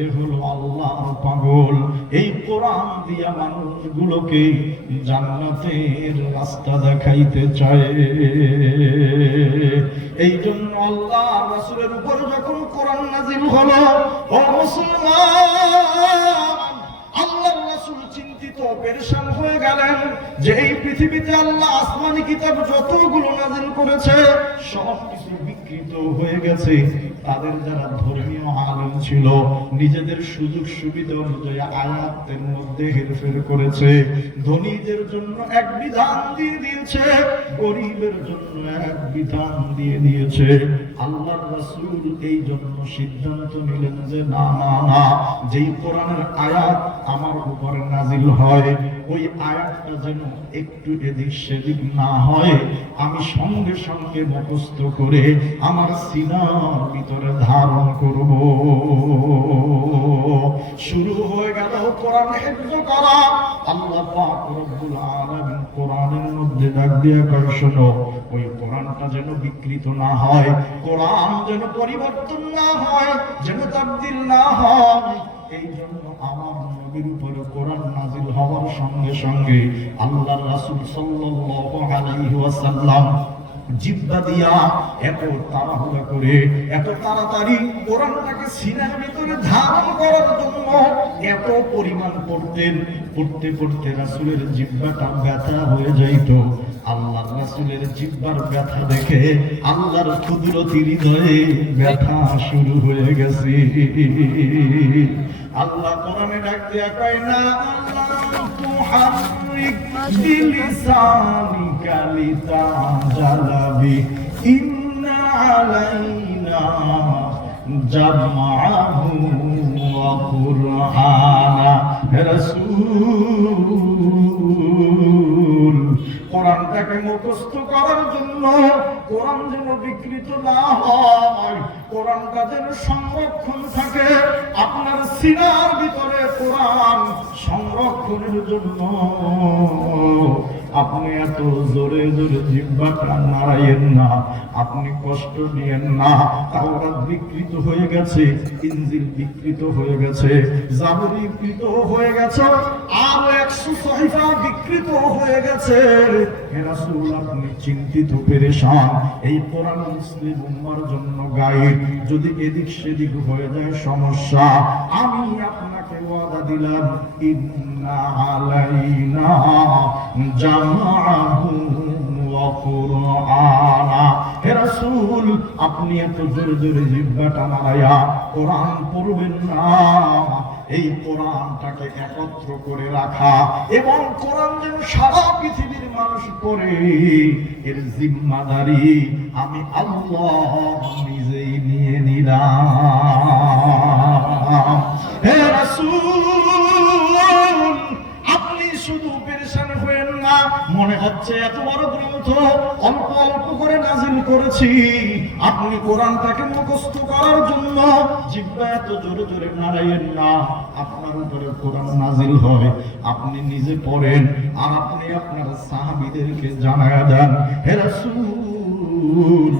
এ হলো আল্লাহর পাগল। এই কোরআন দিয়া মানুষগুলোকে জান্নাতের রাস্তা দেখাইতে চায়। এই জন্য আল্লাহ রাসূলের উপর যখন কোরআন নাযিল হলো, ও মুসলমান, আল্লাহর রাসূল চিন্তিত পেরেশান হয়ে গেলেন যে এই পৃথিবীতে আল্লাহ আসমানি কিতাব যতগুলো নাযিল করেছে সব কিছু বিকৃত হয়ে গেছে। তাদের যারা ধর্মীয় আলেম ছিল, নিজেদের সুযোগ সুবিধা অনুযায়ী আয়াতের মধ্যে হেরফের করেছে। ধনীদের জন্য এক বিধান দিয়ে দিয়েছে, গরিবের জন্য এক বিধান দিয়ে দিয়েছে। আল্লাহর রাসূল এই জন্য সিদ্ধান্ত নিলেন যে না না না, যেই কোরআনের আয়াত আমার উপরে নাজিল হয়, ওই আয়াতটা যেন একটু এদিক সেদিক না হয়, আমি সঙ্গে সঙ্গে মুখস্থ করে আমার সিনার ভিতরে ধারণ করব। শুরু হয়ে গেল কোরআন হিফজ করা। আল্লাহ পাক রব্বুল আলামিন কোরআনের মধ্যে ডাক দিয়ে কয়, শোনো, ওই কোরআনটা যেন বিকৃত না হয়, কোরআন যেন পরিবর্তন না হয়, যেন তাবদীল না হয়। এই জন্য আমার নবীর উপরে কোরআন নাযিল হওয়ার সঙ্গে সঙ্গে আল্লাহর রাসূল সাল্লাল্লাহু আলাইহি ওয়াসাল্লাম জিহ্বা দিয়া এত তাড়াহুড়া করে, এত তাড়াতাড়ি কোরআনটাকে সিনার ভিতরে ধারণ করার জন্য এত পরিমাণ পড়তেন। পড়তে পড়তে রাসূলের জিহ্বাটা ব্যথা হয়ে যাইত। আল্লাহর রাসূলের জিহ্বার ব্যথা দেখে আল্লাহর কুদরতি হৃদয়ে ব্যথা শুরু হয়ে গেছে। আল্লাহ কোরআনে ডাক দিয়া কয় না, তুহাররিক বিলিসানিকা লিতাজালা বি, ইন্না আলাইনা জামআহু ওয়া কুরআনা। হে রাসূল, কোরআনটাকে মুখস্থ করার জন্য, কোরআন যেন বিকৃত না হয়, কোরআনটা যেন সংরক্ষণ থাকে আপনার সিনার ভিতরে, কোরআন সংরক্ষণের জন্য আপনি এত জোরে জোরে জিহ্বাটা নাড়াইয়েন না, আপনি কষ্ট নিয়েন না। তাওরাত বিকৃত হয়ে গেছে, ইনজিল বিকৃত হয়ে গেছে, জাবুর বিকৃত হয়ে গেছে, আর 100 সহিফা বিকৃত হয়ে গেছে। হে রাসূল, আপনি চিন্তিত পেরেশান। এই কোরআন মুসলিম উম্মার জন্য গাইড, যদি এদিক সেদিক হয়ে যায় সমস্যা। আমি আপনাকে ওয়াদা দিলাম, ইন্না আলাইনা জামআহু ওয়া কুরআনা। হে রাসূল, আপনি এত জোরে জোরে জিহ্বাটা নাড়ায়া কোরআন পড়বেন না। এই কোরআনটাকে একত্র করে রাখা এবং কোরআন যেন সারা পৃথিবীর মানুষ পড়ে, এর জিম্মাদারি আমি আল্লাহ নিজেই নিয়ে নিলাম। হে রাসূল, আপনি শুধু পেরেশান হয়েন না। মনে হচ্ছে এত বড় গ্রন্থ অল্প অল্প করে নাজিল করেছি, আপনি কোরআনটাকে মুখস্থ করার জন্য জিহ্বা এত জোরে জোরে নাড়াইয়েন না। আপনার উপরে কোরআন নাজিল হয়, আপনি নিজে পড়েন আর আপনি আপনার সাহাবীদেরকে জানায়া দেন, হে রাসূল,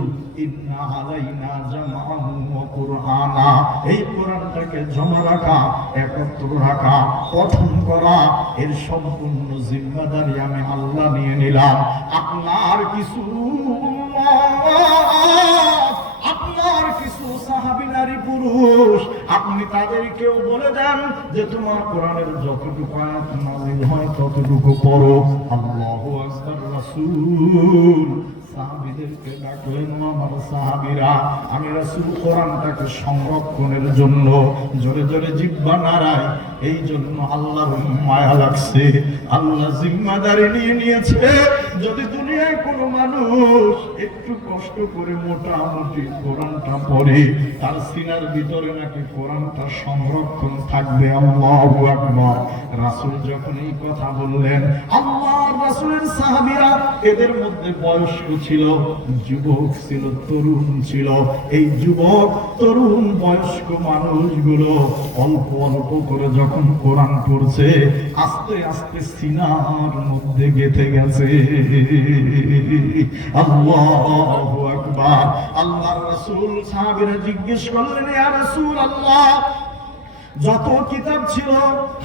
ইন্না আলাইনা জামআহু ওয়া কুরআনা। এই কোরআনটাকে জমা রাখা, একত্র রাখা, পঠন করা, এর সম্পূর্ণ জিম্মাদারি আমি আল্লাহ নিয়ে নিলাম। আপনার কিছু সাহাবী নারী পুরুষ, আপনি তাদেরকেও বলে দেন যে তোমার কোরআনের যতটুকু আয়াত নাযিল হয় ততটুকু পড়ো। আল্লাহু আকবার। রাসূল সাহাবীদেরকে ডাকলেন, আমার সাহাবীরা, আমি রাসূল কোরআনটাকে সংরক্ষণের জন্য জোরে জোরে জিহ্বা নাড়াই, এই জন্য আল্লাহর মায়া লাগছে, আল্লাহ জিম্মাদারি নিয়ে নিয়েছে। যদি দুনিয়া দুনিয়ায় কোনো মানুষ একটু কষ্ট করে মোটামুটি কোরআনটা পড়ে তার সিনার ভিতরে নাকি কোরআনটা সংরক্ষণ থাকবে। আল্লাহু আকবার। রাসূল যখন এই কথা বললেন, আল্লাহর রাসূলের সাহাবীরা এদের মধ্যে বয়স্ক ছিল, যুবক ছিল, তরুণ ছিল। এই যুবক তরুণ বয়স্ক মানুষগুলো অল্প অল্প করে যখন কোরআন পড়ছে, আস্তে আস্তে সিনার মধ্যে গেঁথে গেছে। আল্লাহু আকবার। আল্লাহর রাসূল সাহাবীরা জিজ্ঞেস করলেন, ইয়া রাসূলুল্লাহ, যত কিতাব ছিল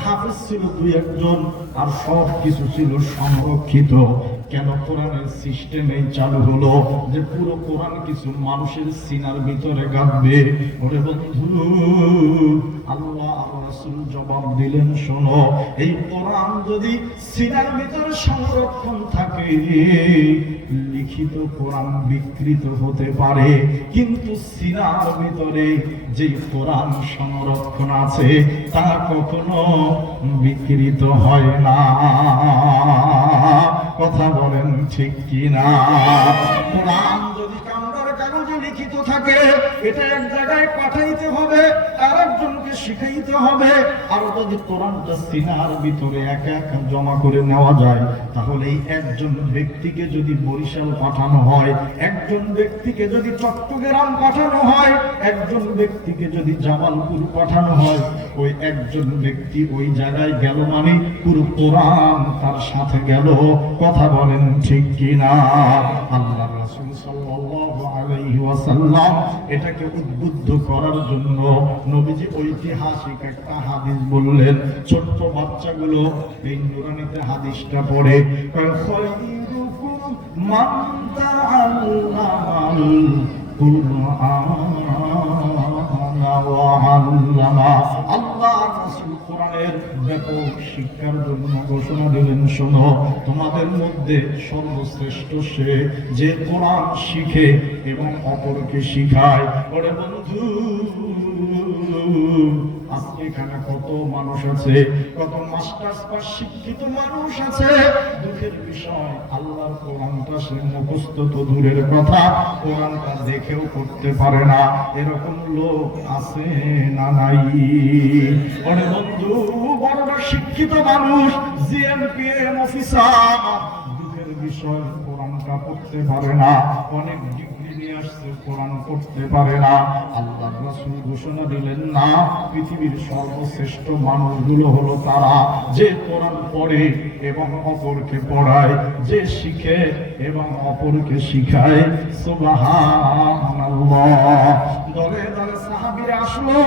হাফেজ ছিল দুই একজন, আর সব কিছু ছিল সংরক্ষিত, কেন কোরআনের সিস্টেম এই চালু হলো যে পুরো কোরআন কিছু মানুষের সিনার ভিতরে গাঁথবে? ওরে বন্ধু, আল্লাহ আর রাসূল জবাব দিলেন, শোনো, এই কোরআন যদি সিনার ভিতরে সংরক্ষণ থাকে, লিখিত কোরআন বিকৃত হতে পারে, কিন্তু সিনার ভিতরে যে কোরআন সংরক্ষণ আছে তা কখনো বিকৃত হয় না। কথা বলেন ঠিক কিনা? কোরআন যদি কাগজের কাগজে লিখিত থাকে, এটা এক জায়গায় পাঠাইতে হবে, আর একজনকে শিখাইতে হবে। আর যদি কোরআনটা সিনার ভিতরে একা একা জমা করে নেওয়া যায়, তাহলে এই একজন ব্যক্তিকে যদি বরিশাল পাঠানো হয়, একজন ব্যক্তিকে যদি চট্টগ্রাম পাঠানো হয়, একজন ব্যক্তিকে যদি জামালপুর পাঠানো হয়, ওই একজন ব্যক্তি ওই জায়গায় গেল মানে পুরো কোরআন তার সাথে গেল। কথা বলেন ঠিক কিনা? আল্লাহ রাসূল সাল্লাল্লাহু আলাইহি ওয়াসাল্লাম এটাকে উদ্বুদ্ধ করার জন্য নবীজি ঐতিহাসিক একটা হাদিস বললেন। ছোট্ট বাচ্চাগুলো এই নুরানিতে হাদিসটা পড়ে, খায়রুকুম মান তাআল্লামাল কুরআনা ওয়া আল্লামা। আল্লাহ রাসূল কোরআনের ব্যাপক শিক্ষার জন্য ঘোষণা দিলেন, শোনো, তোমাদের মধ্যে সর্বশ্রেষ্ঠ সে যে কোরআন শিখে এবং অপরকে শিখায়। ওরে বন্ধু, আজকে এখানে কত মানুষ আছে, কত মাস্টার্স পাস শিক্ষিত মানুষ আছে, দুঃখের বিষয় আল্লাহর কোরআনটা সে মুখস্থ তো দূরের কথা, কোরআনটা দেখেও করতে পারে না। এরকম লোক আছে না নাই? ওরে বন্ধু, বড়টা শিক্ষিত মানুষ, জিএমপিএম অফিসার, দুঃখের বিষয় কোরআনটা পড়তে পারে না। অনেক ডিগ্রি নিয়ে আসছে, কোরআন পড়তে পারে না। আল্লাহ রাসূল ঘোষণা দিলেন, না, পৃথিবীর সর্বশ্রেষ্ঠ মানুষগুলো হলো তারা যে কোরআন পড়ে এবং অপরকে পড়ায়, যে শিখে এবং অপরকে শিখায়। সুবহানাল্লাহ। দলে দলে সাহাবীরা আসলো,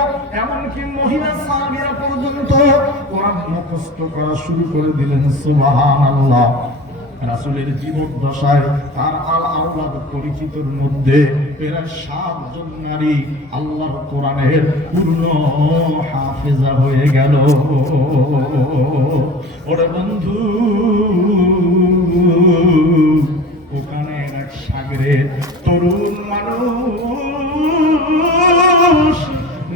এমনকি মহিলা সাহাবীরা পর্যন্ত কোরআন মুখস্থ করা শুরু করে দিলেন। সুবহানাল্লাহ। রাসূলের জীবদ্দশায় তার আল আওলাদ পরিচিতর মধ্যে প্রায় 7 জন নারী আল্লাহর কোরআনের পূর্ণ হাফেজা হয়ে গেল। ওরে বন্ধু, ওখানে এক সাগরের তরুণ মানুষ,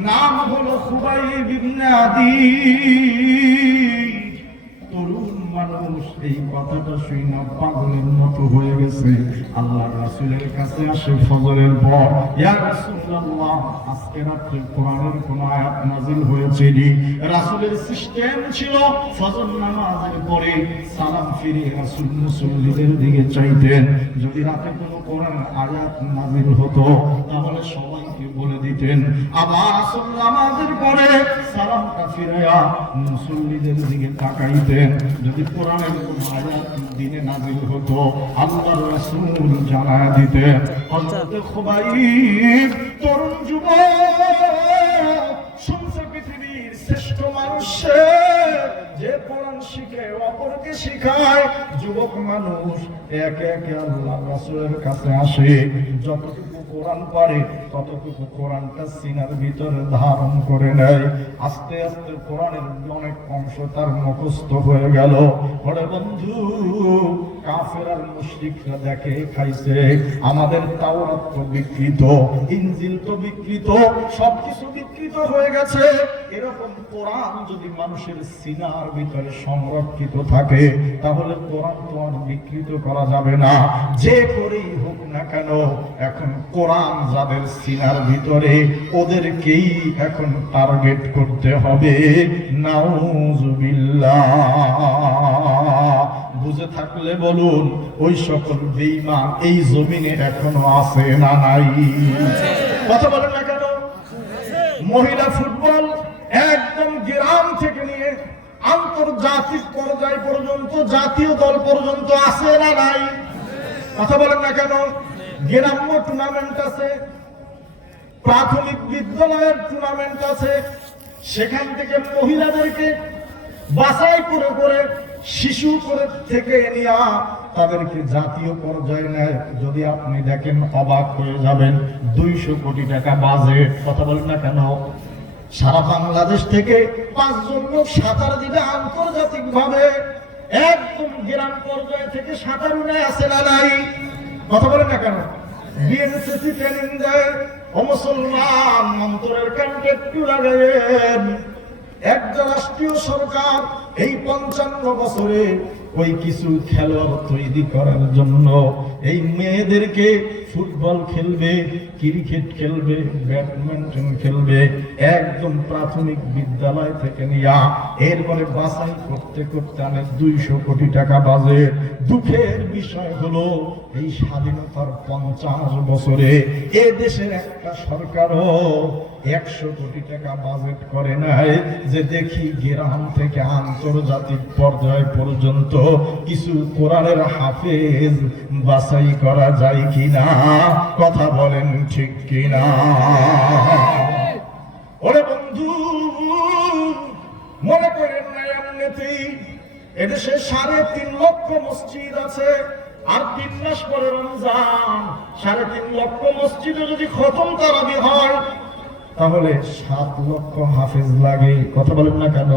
নাম হলো খুবাইব ইবনে আদি। তরুণ মানুষ এই কথাটা শুনে পাগলের মতো হয়ে গেছে। আল্লাহর রাসূলের কাছে আসে ফজরের পর, ইয়া রাসূলুল্লাহ, আজকে রাতে কোরআনের কোন আয়াত নাযিল হয়েছে? রাসূলের সিস্টেম ছিল ফজর নামাজের পরে সালাম ফিরে রাসূল মুসল্লিদের দিকে চাইতেন। যদি রাতে কোনো কোরআন আয়াত নাযিল হতো তাহলে সবাইকে বলে দিতেন। আবার আসর নামাজের পরে সালামটা ফিরায়া মুসল্লিদের দিকে তাকাইতেন। যদি কোরআনের কোনো আয়াত দিনে নাযিল হতো আল্লাহর রাসূল জানায়া দিতেন। হযরত খুবাইব তরুণ যুবক শুনছে পৃথিবীর শ্রেষ্ঠ মানুষ যে কোরআন শিখে অপরকে শিখায়। যুবক মানুষ একে একে আল্লাহর রাসূলের কাছে আসে, যতটুকু কোরআন পড়ে ততটুকু কোরআনটা সিনার ভিতরে ধারণ করে নেয়। আস্তে আস্তে কোরআনের অনেক অংশ তার মুখস্থ হয়ে গেল। বলে বন্ধু, কাফের আর মুশরিকরা দেখে খাইছে, আমাদের তাওরাত তো বিকৃত, ইনজিল তো বিকৃত, সবকিছু বিকৃত হয়ে গেছে। এরকম কোরআন যদি মানুষের সিনার ভিতরে সংরক্ষিত থাকে, তাহলে কোরআন তো আর বিকৃত করা যাবে না। যে করেই হোক না কেন, এখন কোরআন যাদের সিনার ভিতরে, ওদেরকেই এখন টার্গেট করতে হবে। নাউজুবিল্লাহ। বুঝে থাকলে বলুন, ওই সকল বেঈমান এই জমিনে এখনো আছে না নাই? কথা বলেন না কেন? মহিলা ফুটবল একদম গ্রাম থেকে নিয়ে আন্তর্জাতিক পর্যায় পর্যন্ত, জাতীয় দল পর্যন্ত আছে না নাই? কথা বলেন না কেন? গ্রাম্য টুর্নামেন্ট আছে, প্রাথমিক বিদ্যালয়ের টুর্নামেন্ট আছে, সেখান থেকে মহিলাদেরকে বাছাই করে করে শিশু করে থেকে নিয়ে তাদেরকে জাতীয় পর্যায়ে নেয়। যদি আপনি দেখেন অবাক হয়ে যাবেন। 200 কোটি টাকা বাজেট। কথা বলেন না কেন? সারা বাংলাদেশ থেকে 5 জন লোক সাঁতার দিবে আন্তর্জাতিক ভাবে, একদম গ্রাম পর্যায়ে থেকে সাঁতার নেয় আছে না নাই? কথা বলেন না কেন? বিএনসিসি ট্রেনিং দেয়। ও মুসলমান, অন্তরের কান্ডে একটু লাগাইয়েন। একটা রাষ্ট্রীয় সরকার এই 55 বছরে ওই কিছু খেলোয়াড় তৈরি করার জন্য এই মেয়েদেরকে ফুটবল খেলবে, ক্রিকেট খেলবে, ব্যাডমিন্টন খেলবে, একদম প্রাথমিক বিদ্যালয় থেকে নিয়ে এরপরে বাছাই করতে করতে অনেক 200 কোটি টাকা বাজেট। দুঃখের বিষয় হলো, এই স্বাধীনতার 50 বছরে এ দেশের একটা সরকারও 100 কোটি টাকা বাজেট করে নাই যে দেখি গ্রাম থেকে আন্তর্জাতিক পর্যায় পর্যন্ত কিছু কোরআনের হাফেজ বাছাই করা যায় কিনা। কথা বলেন ঠিক কিনা? ওরে বন্ধু, মনে করেন না এমনিতেই এদেশে 3.5 লক্ষ মসজিদ আছে, আর 3 মাস পরে রমজান। 3.5 লক্ষ মসজিদে যদি খতম তারাবি হয়, তাহলে 7 লক্ষ হাফেজ লাগে। কথা বলেন না কেন?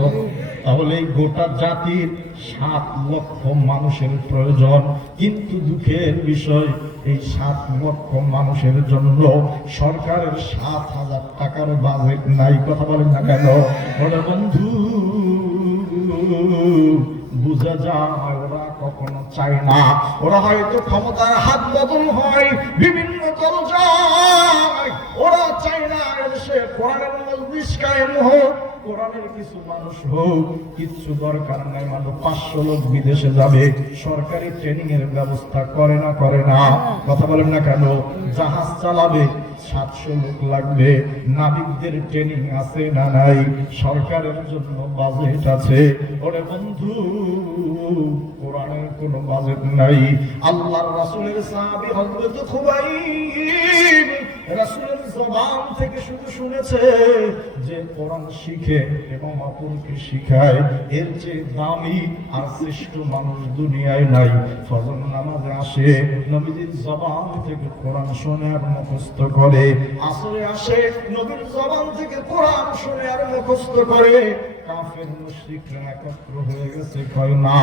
তাহলে এই গোটা জাতির 7 লক্ষ মানুষের প্রয়োজন। কিন্তু দুঃখের বিষয়, এই 7 লক্ষ মানুষের জন্য সরকারের 7,000 টাকার বাজেট নাই। কথা বলেন না কেন? বলে বন্ধু, বুঝা যায় ওরা কখনো চায় না। ওরা হয়তো ক্ষমতার হাত বদল হয়, বিভিন্ন দল যায়, ওরা চায় না এদেশে কোরআনের মজলিস কায়েম হোক, কোরআনের কিছু মানুষ হোক। কিচ্ছু দরকার নাই। মাত্র 500 লোক বিদেশে যাবে, সরকারি ট্রেনিং এর ব্যবস্থা করে না? করে না? কথা বলেন না কেন? জাহাজ চালাবে, 700 লোক লাগবে। নাবিকদের ট্রেনিং আছে না নাই? সরকারের জন্য বাজেট আছে। ওরে বন্ধু, কোরআনের কোনো বাজেট নাই। আল্লাহর রাসূলের সাহাবী হযরত খুবাইব রাসূলের জবান থেকে শুধু শুনেছে যে কোরআন শিখে এবং অপরকে শিখায়, এর চেয়ে দামি আর শ্রেষ্ঠ মানুষ দুনিয়ায় নাই। ফজর নামাজে আসে, নবীজির জবান থেকে কোরআন শুনে আর মুখস্থ করে। আসরে আসে, নবীর জবান থেকে কোরআন শুনে আর মুখস্থ করে। কাফের মুশরিকরা একত্র হয়ে গেছে, কয় না,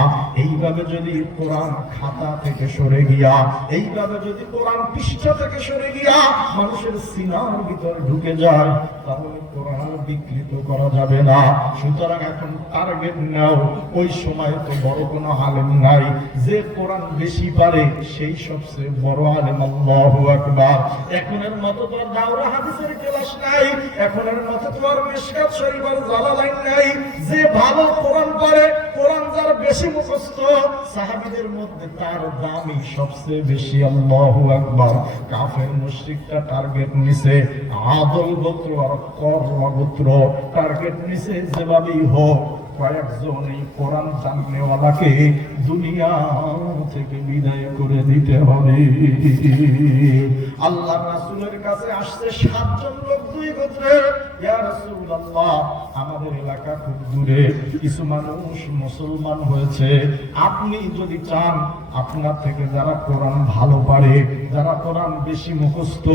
এইভাবে যদি কোরআন খাতা থেকে সরে গিয়া, এইভাবে যদি কোরআন পৃষ্ঠা থেকে সরে গিয়া মানুষের সিনার ভিতরে ঢুকে যায়, তাহলে কোরআন বিকৃত করা যাবে না। সুতরাং এখন টার্গেট নাও। ওই সময় তো বড় কোনো আলেম নাই, যে কোরআন বেশি পারে সেই সবচেয়ে বড় আলেম। আল্লাহু আকবার। এখনের মতো তো আর দাওরা হাদিসের ক্লাস নাই, এখনের মতো তো আর মিশকাত শরীফ আর জালালাইন নাই। যে ভালো কোরআন পড়ে, কোরআন যার বেশি মুখস্থ, সাহাবীদের মধ্যে তার দামই সবচেয়ে বেশি। আল্লাহু আকবার। কাফের মুশরিকরা টার্গেট নিছে আদল গোত্র আর করমা গোত্র, টার্গেট নিছে যেভাবেই হোক কয়েকজন এই কোরআন জাননেওয়ালাকে দুনিয়া থেকে বিদায় করে দিতে হবে। আল্লাহ রাসূলের কাছে আসছে 7 জন লোক, 2 গোত্রে। ইয়া রাসূলুল্লাহ, আমাদের এলাকা খুব দূরে, কিছু মানুষ মুসলমান হয়েছে, আপনি যদি চান আপনার থেকে যারা কোরআন ভালো পারে, যারা কোরআন বেশি মুখস্থ,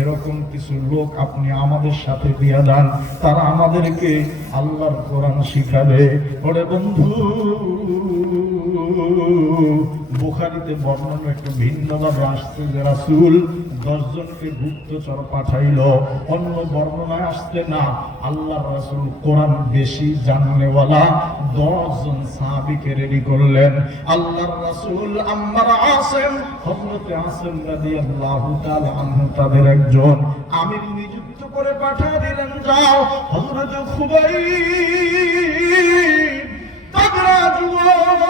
এরকম কিছু লোক আপনি আমাদের সাথে দিয়ে দেন, তারা আমাদেরকে আল্লাহর কোরআন শিখাবে। ওরে বন্ধু, বুখারীতে বর্ণনা একটু ভিন্নভাবে আসছে যে রাসূল 10 জনকে গুপ্তচর পাঠাইল। অন্য বর্ণনায় আসছে না, আল্লাহর রাসূল কোরআন বেশি জাননেওয়ালা 10 জন সাহাবীকে রেডি করলেন। আল্লাহর রাসূল আম্মার আসিম, হযরত আসিম রাদিয়াল্লাহু তাআলা আনহু তাদের একজন আমির নিযুক্ত করে পাঠিয়ে দিলেন, যাও হযরত খুবাইব তাগরা যুবক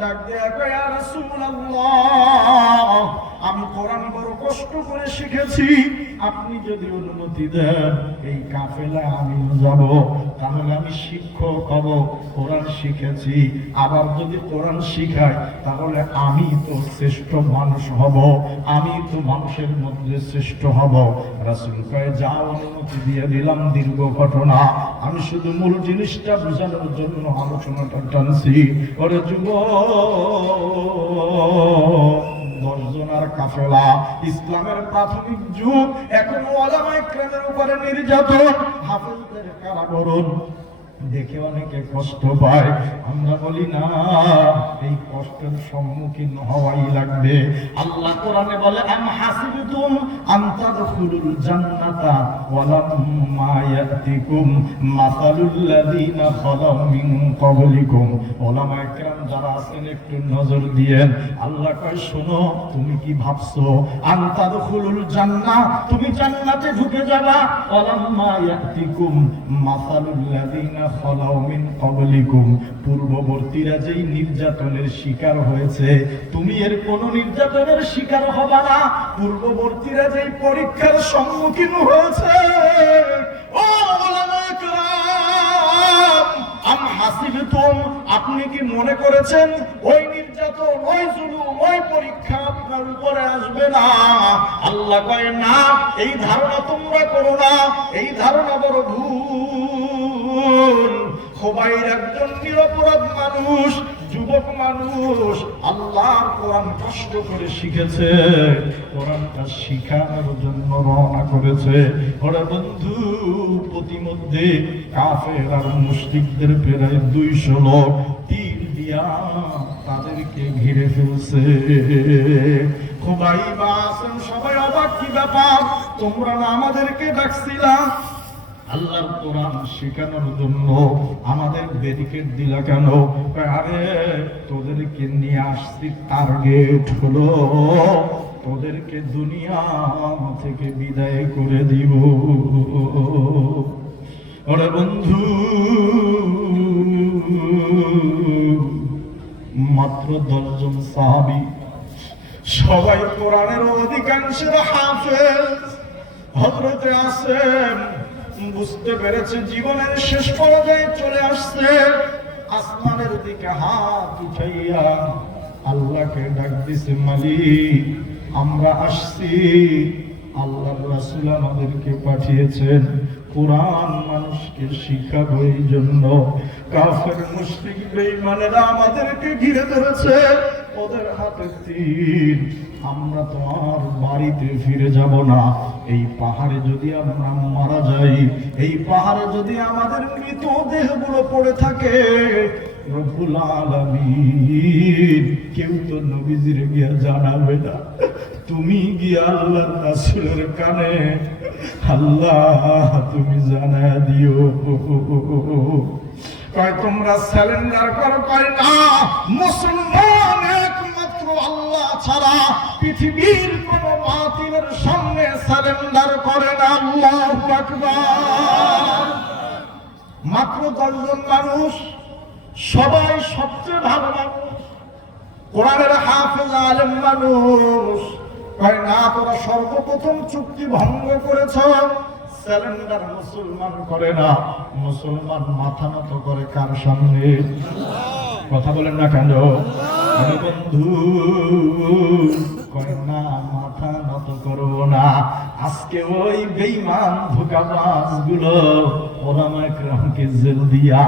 ডাক দেয়া কয়, ইয়া রাসূলুল্লাহ, আমি কোরআন বড় কষ্ট করে শিখেছি, আপনি যদি অনুমতি দেন এই কাফেলায় আমি যাব, তাহলে আমি শিক্ষক হব। কোরআন শিখেছি, আবার যদি কোরআন শিখাই তাহলে আমি তো শ্রেষ্ঠ মানুষ হব, আমি তো মানুষের মধ্যে শ্রেষ্ঠ হব। রাসূল কয়, যাও, অনুমতি দিয়ে দিলাম। দীর্ঘ ঘটনা, আমি শুধু মূল জিনিসটা বোঝানোর জন্য আলোচনাটা টানছি। ওরে যুবক, 10 জনের কাফেলা, ইসলামের প্রাথমিক যুগ, এখনো ওলামায়ে কেরামের উপরে নির্যাতন, হাফেজদের কারাবরণ দেখে অনেকে কষ্ট পায়। আমরা বলি না, এই কষ্টের সম্মুখীন হওয়াই লাগবে। আল্লাহ কোরআনে বলে, আম হাসিবতুম আন তাদখুলুল জান্নাতা ওয়ালাম্মা ইয়াতিকুম মাসালুল লাযিনা খালাউ মিন ক্বাবলিকুম। ওলামায়ে কেরাম যারা আছেন একটু নজর দিয়েন। আল্লাহ কয়, শোনো, তুমি কি ভাবছো আন তাদখুলুল জান্নাহ, তুমি জান্নাতে ঢুকে যাবা, ওয়ালাম্মা ইয়াতিকুম মাসালুল লাযিনা খালাউ মিন ক্বাবলিকুম, পূর্ববর্তীরা যেই নির্যাতনের শিকার হয়েছে তুমি এর কোন নির্যাতনের শিকার হবে না। পূর্ববর্তীরা যেই পরীক্ষার সম্মুখীন হয়েছে, ও ওলামায়ে কেরাম, আম হাসিবতুম, আপনি কি মনে করেছেন ওই নির্যাতন, ওই জুলুম, ওই পরীক্ষা আপনার উপরে আসবে না? আল্লাহ কয়, না, এই ধারণা তোমরা করো না, এই ধারণা বড় ভুল। খুবাইব একজন নিরপরাধ মানুষ, যুবক মানুষ, আল্লাহর কোরআন কষ্ট করে শিখেছে, কোরআনটা শিখানোর জন্য রওনা করেছে। ওরা বন্ধু, প্রতিমধ্যে কাফের আর মুশরিকদের প্রায় 200 লোক তীর দিয়া তাদেরকে ঘিরে ফেলছে। খুবাইব আসেন, সবাই অবাক, কি ব্যাপার, তোমরা না আমাদেরকে ডাকছিলা আল্লাহর কোরআন শেখানোর জন্য, আমাদের ব্যারিকেড দিলা কেন? আরে তোদেরকে নিয়ে আসছি, টার্গেট হলো তোদেরকে দুনিয়া থেকে বিদায় করে দিব। ওরে বন্ধু, মাত্র 10 জন সাহাবী, সবাই কোরআনের অধিকাংশের হাফেজ। হযরতে আসেন বুঝতে পেরেছে জীবনের শেষ পর্যায়ে চলে আসছে, আসমানের দিকে হাত উঠাইয়া আল্লাহকে ডাক দিছে, মালিক, আমরা আসছি, আল্লাহর রাসূল আমাদেরকে পাঠিয়েছেন কোরআন মানুষকে শিখাবো, এই জন্য কাফের মুশরিক বেঈমানেরা আমাদেরকে ঘিরে ধরেছে, ওদের হাতে তীর, আমরা তো আর বাড়িতে ফিরে যাব না। এই পাহাড়ে যদি আমরা মারা যাই, এই পাহাড়ে যদি আমাদের মৃত দেহগুলো পড়ে থাকে, রব্বুল আলামিন কেউ তো নবীজির গিয়া জানাবে না, তুমি গিয়া আল্লাহর রাসূলের কানে আল্লাহ তুমি জানায়া দিও। কয় তোমরা সারেন্ডার করো? কয় না, মুসলমান একমাত্র আল্লাহ ছাড়া পৃথিবীর কোন বাতিলের সামনে সারেন্ডার করে না। আল্লাহু আকবার। মাত্র 10 জন মানুষ, সবাই সবচেয়ে ভালো মানুষ, কোরআনের হাফেজ আলেম মানুষ। কয় না, তোরা সর্বপ্রথম চুক্তি ভঙ্গ করেছ, স্যালেন্ডার মুসলমান করে না। মুসলমান মাথা নত করে কার সামনে? কথা বলেন না কেন? আরে বন্ধু, কয় না, মাথা নত করবো না। আজকে আজকে ওই বেঈমান ধোঁকাবাজ গুলো ওলামায়ে কেরামকে জেল দিয়া,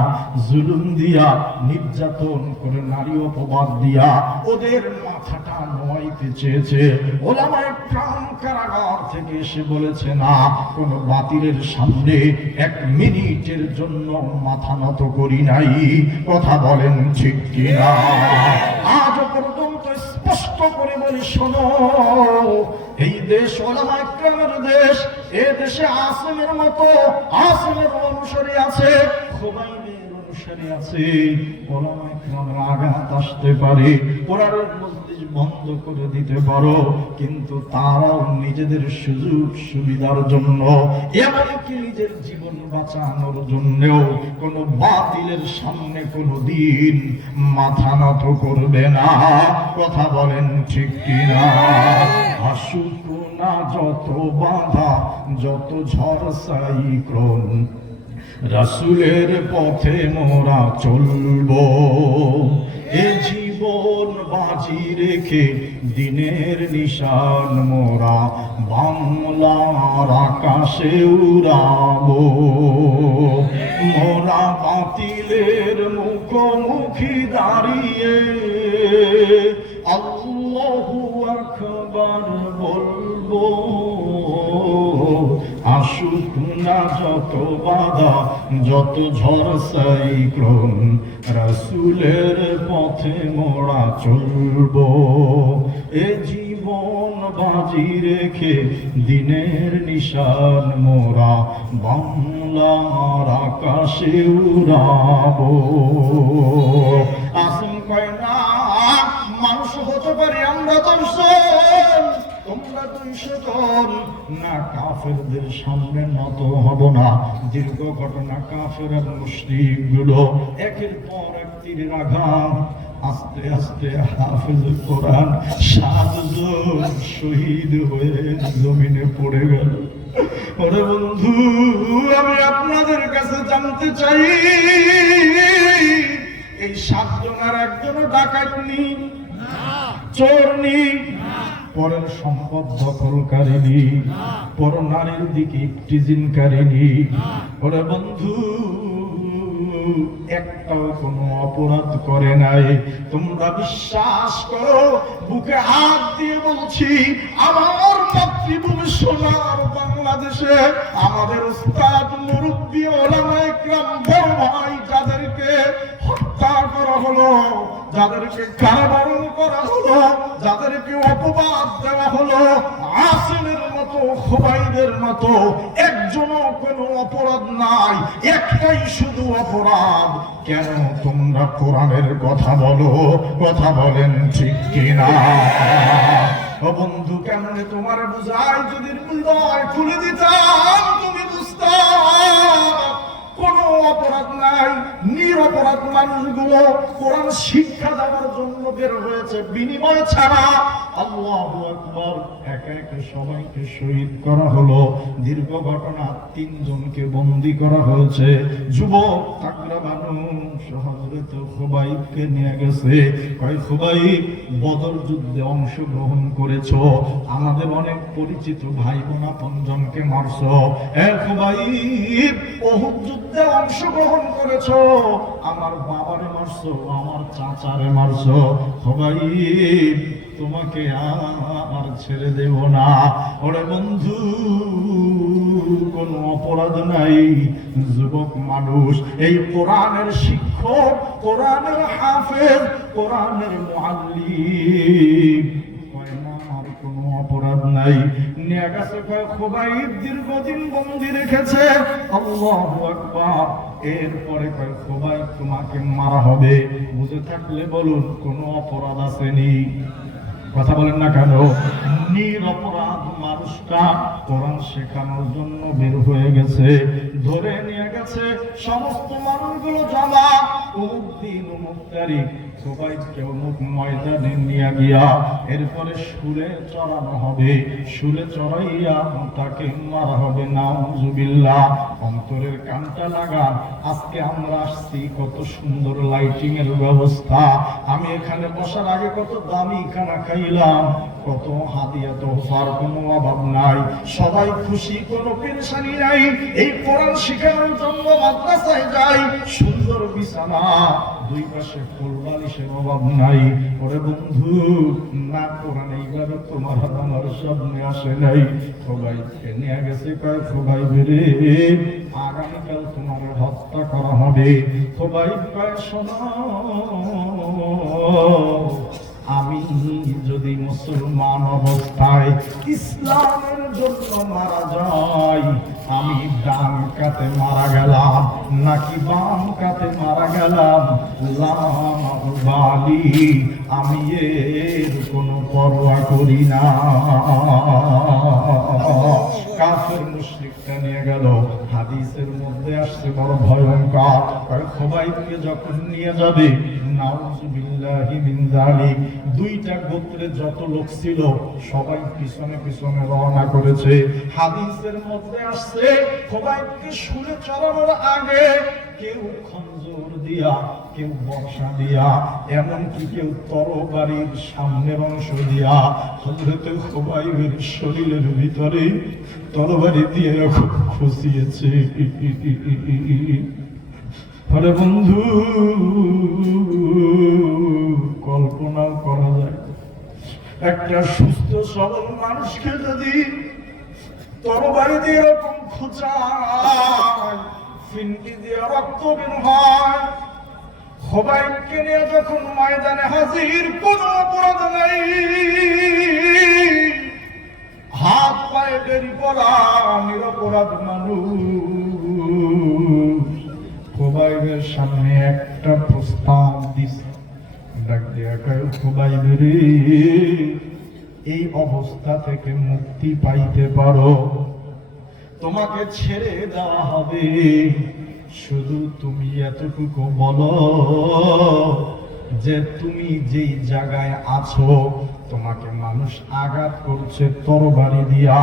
জুলুম দিয়া, নির্যাতন করে, নারী অপবাদ দিয়া ওদের মাথাটা নোয়াইতে চেয়েছে। ওলামায়ে কেরাম কারাগার থেকে এসে বলেছে, না, কোন বাতিলের সামনে এক মিনিটের জন্য মাথা নত করি নাই। কথা বলেন ঠিক কিনা? আজ পর্যন্ত স্পষ্ট করে বলি, শোনো, এই দেশ ওলামায়ে কেরামের দেশ। এ দেশে আসিমের মতো আসিমের অনুসারী আছে, খুবাইবের অনুসারী আছে। ওলামায়ে কেরামের আঘাত আসতে পারে, কোরআনের মজলিস বন্ধ করে দিতে পারো, কিন্তু তারাও নিজেদের সুযোগ সুবিধার জন্য, এমনকি নিজের জীবন বাঁচানোর জন্যও কোন বাতিলের সামনে কোনদিন মাথা নত করবে না। কথা বলেন ঠিক কিনা? আসুক না যত বাধা, যত ঝড় সাইক্লোন, রাসূলের পথে মোরা চলবো। এ জীবন বাজি রেখে দিনের নিশান মোরা বাংলার আকাশে উড়াবো। মোরা বাতিলের মুখোমুখি দাঁড়িয়ে আল্লাহু আকবার বলবো। আসুক না যত বাধা, যত ঝড় সাইক্লোন, রাসূলের পথে মোরা চলবো। এ জীবন বাজি রেখে দিনের নিশান মোরা বাংলার আকাশে উড়াবো। আসুন কয় না, মানুষ হতে পারি আমরা দর্শন, তোমরা 200 জন না, কাফেরদের সামনে নত হব না। দীর্ঘ ঘটনা, কাফের আর মুশরিক গুলো একের পর এক তীরের আঘাত। আস্তে আস্তে হাফেজুল কোরআন 7 জন শহীদ হয়ে জমিনে পড়ে গেল। ওরে বন্ধু, আমি আপনাদের কাছে জানতে চাই, এই 7 জনের একজনও ডাকাত নি, চোর নি, পরের সম্পদ দখলকারিনী, পর নারীর দিকে ইফতিজিনকারিনী। ওরে বন্ধু, একটাও কোনো অপরাধ করে নাই। তোমরা বিশ্বাস করো, বুকে হাত দিয়ে বলছি, আমার মাতৃভূমি সোনার বাংলাদেশে আমাদের উস্তাদ, মুরব্বী, ওলামায়ে কেরাম, বড় ভাই যাদেরকে হত্যা করা হলো, যাদেরকে কারাবরণ করা হলো, যাদেরকে অপবাদ দেওয়া হলো, আসিমের মতো, খুবাইবের মতো একজনও কোনো অপরাধ নাই। একটাই শুধু অপরাধ, কেন তোমরা কোরআনের কথা বলো? কথা বলেন ঠিক কিনা? ও বন্ধু, কেমনে তোমার বুঝাই? যদি হৃদয় খুলে দিতাম তুমি বুঝতাম কোনো অপরাধ নাই। নিরপরাধ মানুষগুলো কোরআন শিক্ষা দেওয়ার জন্য বের হয়েছে, বিনিময় ছাড়া। আল্লাহু আকবার। একে একে সবাইকে শহীদ করা হলো। দীর্ঘ ঘটনা, 3 জনকে বন্দী করা হয়েছে। যুবক তাগড়া মানুষ হযরত খুবাইবকে নিয়ে গেছে, কয় খুবাইব, বদর যুদ্ধে অংশগ্রহণ করেছো, আমাদের অনেক পরিচিত ভাই বোন আপনজনকে মারছো। এ খুবাইব, ওহুদ যুদ্ধে অংশগ্রহণ করেছো, আমার বাবারে মারছো, আমার চাচারে মারছো। খুবাইব, তোমাকে আর ছেড়ে দেব না। ওরে বন্ধু, কোন অপরাধ নাই। যুবক মানুষ, এই কোরআনের শিক্ষক, কোরআনের হাফেজ, কোরআনের মুআল্লিম, কয় না আর কোনো অপরাধ নাই। নিয়ে গেছে, কয় খুবাইব দীর্ঘদিন বন্দী রেখেছে। আল্লাহু আকবার। এরপরে কয় খুবাইব, তোমাকে মারা হবে। বুঝে থাকলে বলুন, কোনো অপরাধ আসেনি? কথা বলেন না কেন? নিরপরাধ মানুষটা কোরআন শেখানোর জন্য বের হয়ে গেছে, ধরে নিয়ে গেছে। সমস্ত মানুষগুলো জমা, অমুক দিন অমুক তারিখ খোবাইবকে অমুক ময়দানে নিয়ে গিয়া এরপরে শুলে চড়ানো হবে, শুলে চড়াইয়া তাকে মারা হবে। নাউজুবিল্লাহ। অন্তরের কানটা লাগান। আজকে আমরা আসছি, কত সুন্দর লাইটিং এর ব্যবস্থা। আমি এখানে বসার আগে কত দামি খানা খাইলাম, কত হাদিয়া তোফার কোনো অভাব নাই, সবাই খুশি, কোনো পেরেশানি নাই। এই কোরআন শিখানোর জন্য মাদ্রাসায় যাই, সুন্দর বিছানা, দুই পাশে ফুল বালিশের অভাব নাই। ওরে বন্ধু, না কোরআন এইভাবে তোমার আমার সামনে আসে নাই। খোবাইবকে নিয়ে গেছে, কয় খোবাইব রে, আগামীকাল তোমার হত্যা করা হবে। খোবাইব কয় শোনো, আমি যদি মুসলমান অবস্থায় ইসলামের জন্য মারা যাই, আমি ডান কাতে মারা গেলাম নাকি বাম কাতে মারা গেলাম, লামালি, আমি এর কোনো পরোয়া করি না। কাফের মুশরিকটা নিয়ে গেল। হাদিসের মধ্যে আসছে বড় ভয়ঙ্কর। খোবাইবকে যখন নিয়ে যাবে, নাউজুবিল্লাহি মিন যালিক, দুইটা গোত্রে যত লোক ছিল সবাই পিছনে পিছনে রওনা করেছে। হাদিসের মধ্যে আসছে খোবাইবকে শুলে চড়ানোর আগে কেউ খঞ্জর দিয়া, কেউ বর্ষা দিয়া, এমনকি কেউ তরবারির সামনের অংশ দিয়া হযরত খোবাইবের শরীরের ভিতরে তরবারি দিয়ে এরকম খুঁচিয়েছে। আরে বন্ধু, কল্পনাও করা যায়, একটা সুস্থ সবল মানুষকে যদি তরবারি দিয়ে এরকম খুঁচায়, ফিনকি দিয়ে রক্ত বের হয়। খোবাইবকে নিয়ে যখন ময়দানে হাজির, কোন অপরাধ নাই, হাত পায়ে বেরি পড়া নিরপরাধ মানুষ। খোবাইবের সামনে একটা প্রস্তাব দিছে, ডাক দিয়া কয়, খোবাইব রে, এই অবস্থা থেকে মুক্তি পাইতে পারো, তোমাকে ছেড়ে দেওয়া হবে, শুধু তুমি এতটুকু বলো যে তুমি যেই জায়গায় আছো তোমাকে মানুষ আঘাত করছে তরবারি দিয়া,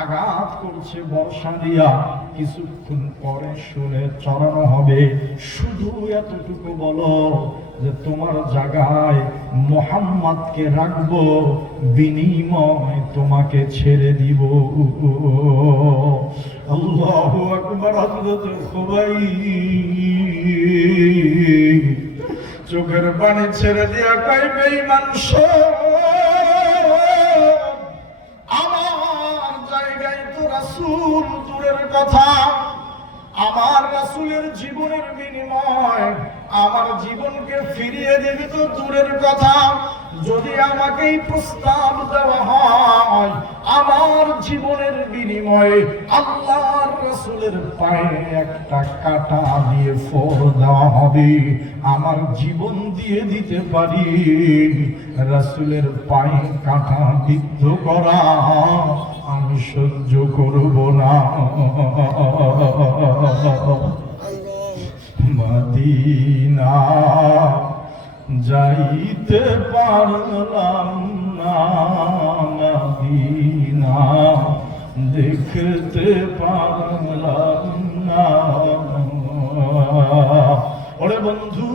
আঘাত করছে বর্ষা দিয়া, কিছুক্ষণ পরে শুলে চড়ানো হবে, শুধু এতটুকু বলো যে তোমার জায়গায় মুহাম্মদকে রাখবো, বিনিময় তোমাকে ছেড়ে দিব। আল্লাহু আকবার। হযরত খোবাইব চোখের পানি ছেড়ে দিয়া কয়, বেঈমান আমার জায়গায় তো রাসূল দূরের কথা, আমার রাসূলের জীবনের বিনিময় আমার জীবনকে ফিরিয়ে দেবে তো দূরের কথা, যদি আমাকে এই প্রস্তাব দেওয়া হয় আমার জীবনের বিনিময়ে আল্লাহর রাসূলের পায়ে একটা কাঁটা দিয়ে ফোর দেওয়া হবে, আমার জীবন দিয়ে দিতে পারি, রাসূলের পায়ে কাঁটা বিদ্ধ করা আমি সহ্য করব না। মদিনা যাইতে পারলাম না, মদিনা দেখতে পারলাম না। ওরে বন্ধু,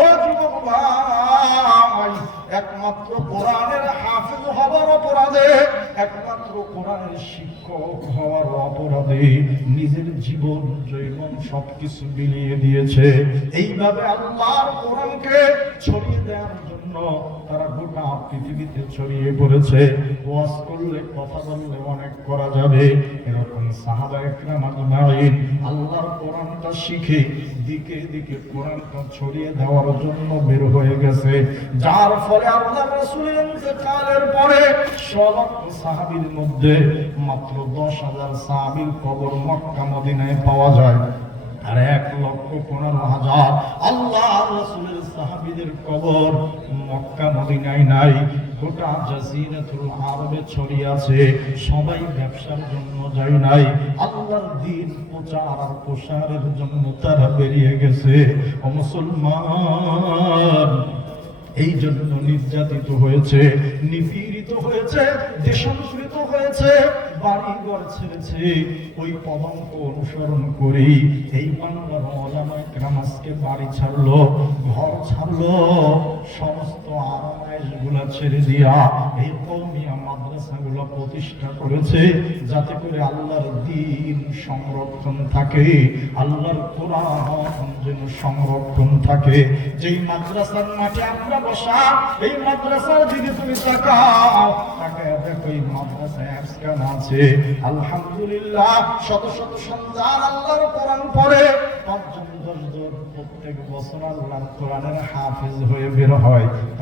ও যুবক ভাই, একমাত্র কোরআনের হাফেজ হবার অপরাধে, একমাত্র কোরআনের শিক্ষক হওয়ার অপরাধে নিজের জীবন জৈবন সবকিছু বিলিয়ে দিয়েছে। এইভাবে আল্লাহর কোরআনকে ছড়িয়ে দেওয়ার জন্য তারা গোটা পৃথিবীতে ছড়িয়ে পড়েছে। ওয়াজ করলে, কথা বললে অনেক করা যাবে, এরকম সাহাবা একরাম আজমাইন আল্লাহর কোরআনটা শিখে দিকে দিকে কোরআনটা ছড়িয়ে দেওয়ার জন্য বের হয়ে গেছে, যার ফলে আল্লাহর রাসূলের ইন্তেকালের পরে সলক্ষ সাহাবীর মধ্যে মাত্র 10,000 সাহাবীর কবর মক্কা মদিনায় পাওয়া যায়, আর 1,15,000 আল্লাহর রাসূলের সাহাবীদের কবর মক্কা মদিনায় নাই। গোটা জাজিরাতুল আরবে ছড়িয়ে আছে। সবাই ব্যবসার জন্য যায় নাই, আল্লাহর দ্বীন প্রচার আর প্রসারের জন্য তারা বেরিয়ে গেছে। ও মুসলমান, এই জন্য নির্যাতিত হয়েছে, নিপীড়িত হয়েছে, দেশান্তরিত হয়েছে, বাড়ি ঘর ছেড়েছে। ওই পদাঙ্ক অনুসরণ করি এই বাংলার ওলামায়ে কেরাম আজকে বাড়ি ছাড়লো, ঘর ছাড়লো, সমস্ত আরামায়েশগুলা ছেড়ে দিয়া এই কওমিয়া মাদ্রাসাগুলো প্রতিষ্ঠা করেছে, যাতে করে আল্লাহর দ্বীন সংরক্ষণ থাকে, আল্লাহর কোরআন যেন সংরক্ষণ থাকে। যেই মাদ্রাসার মাঠে আমরা বসা, এই মাদ্রাসার দিকে তুমি তাকাও, তাকায় দেখো এই মাদ্রাসায় আজকাল আছে আলহামদুলিল্লাহ শত শত সন্তান আল্লাহর কোরআন পড়ে, ৫ জন ১০ জন প্রত্যেক বছর আল্লাহর কোরআনের হাফেজ হয়ে বের হয়।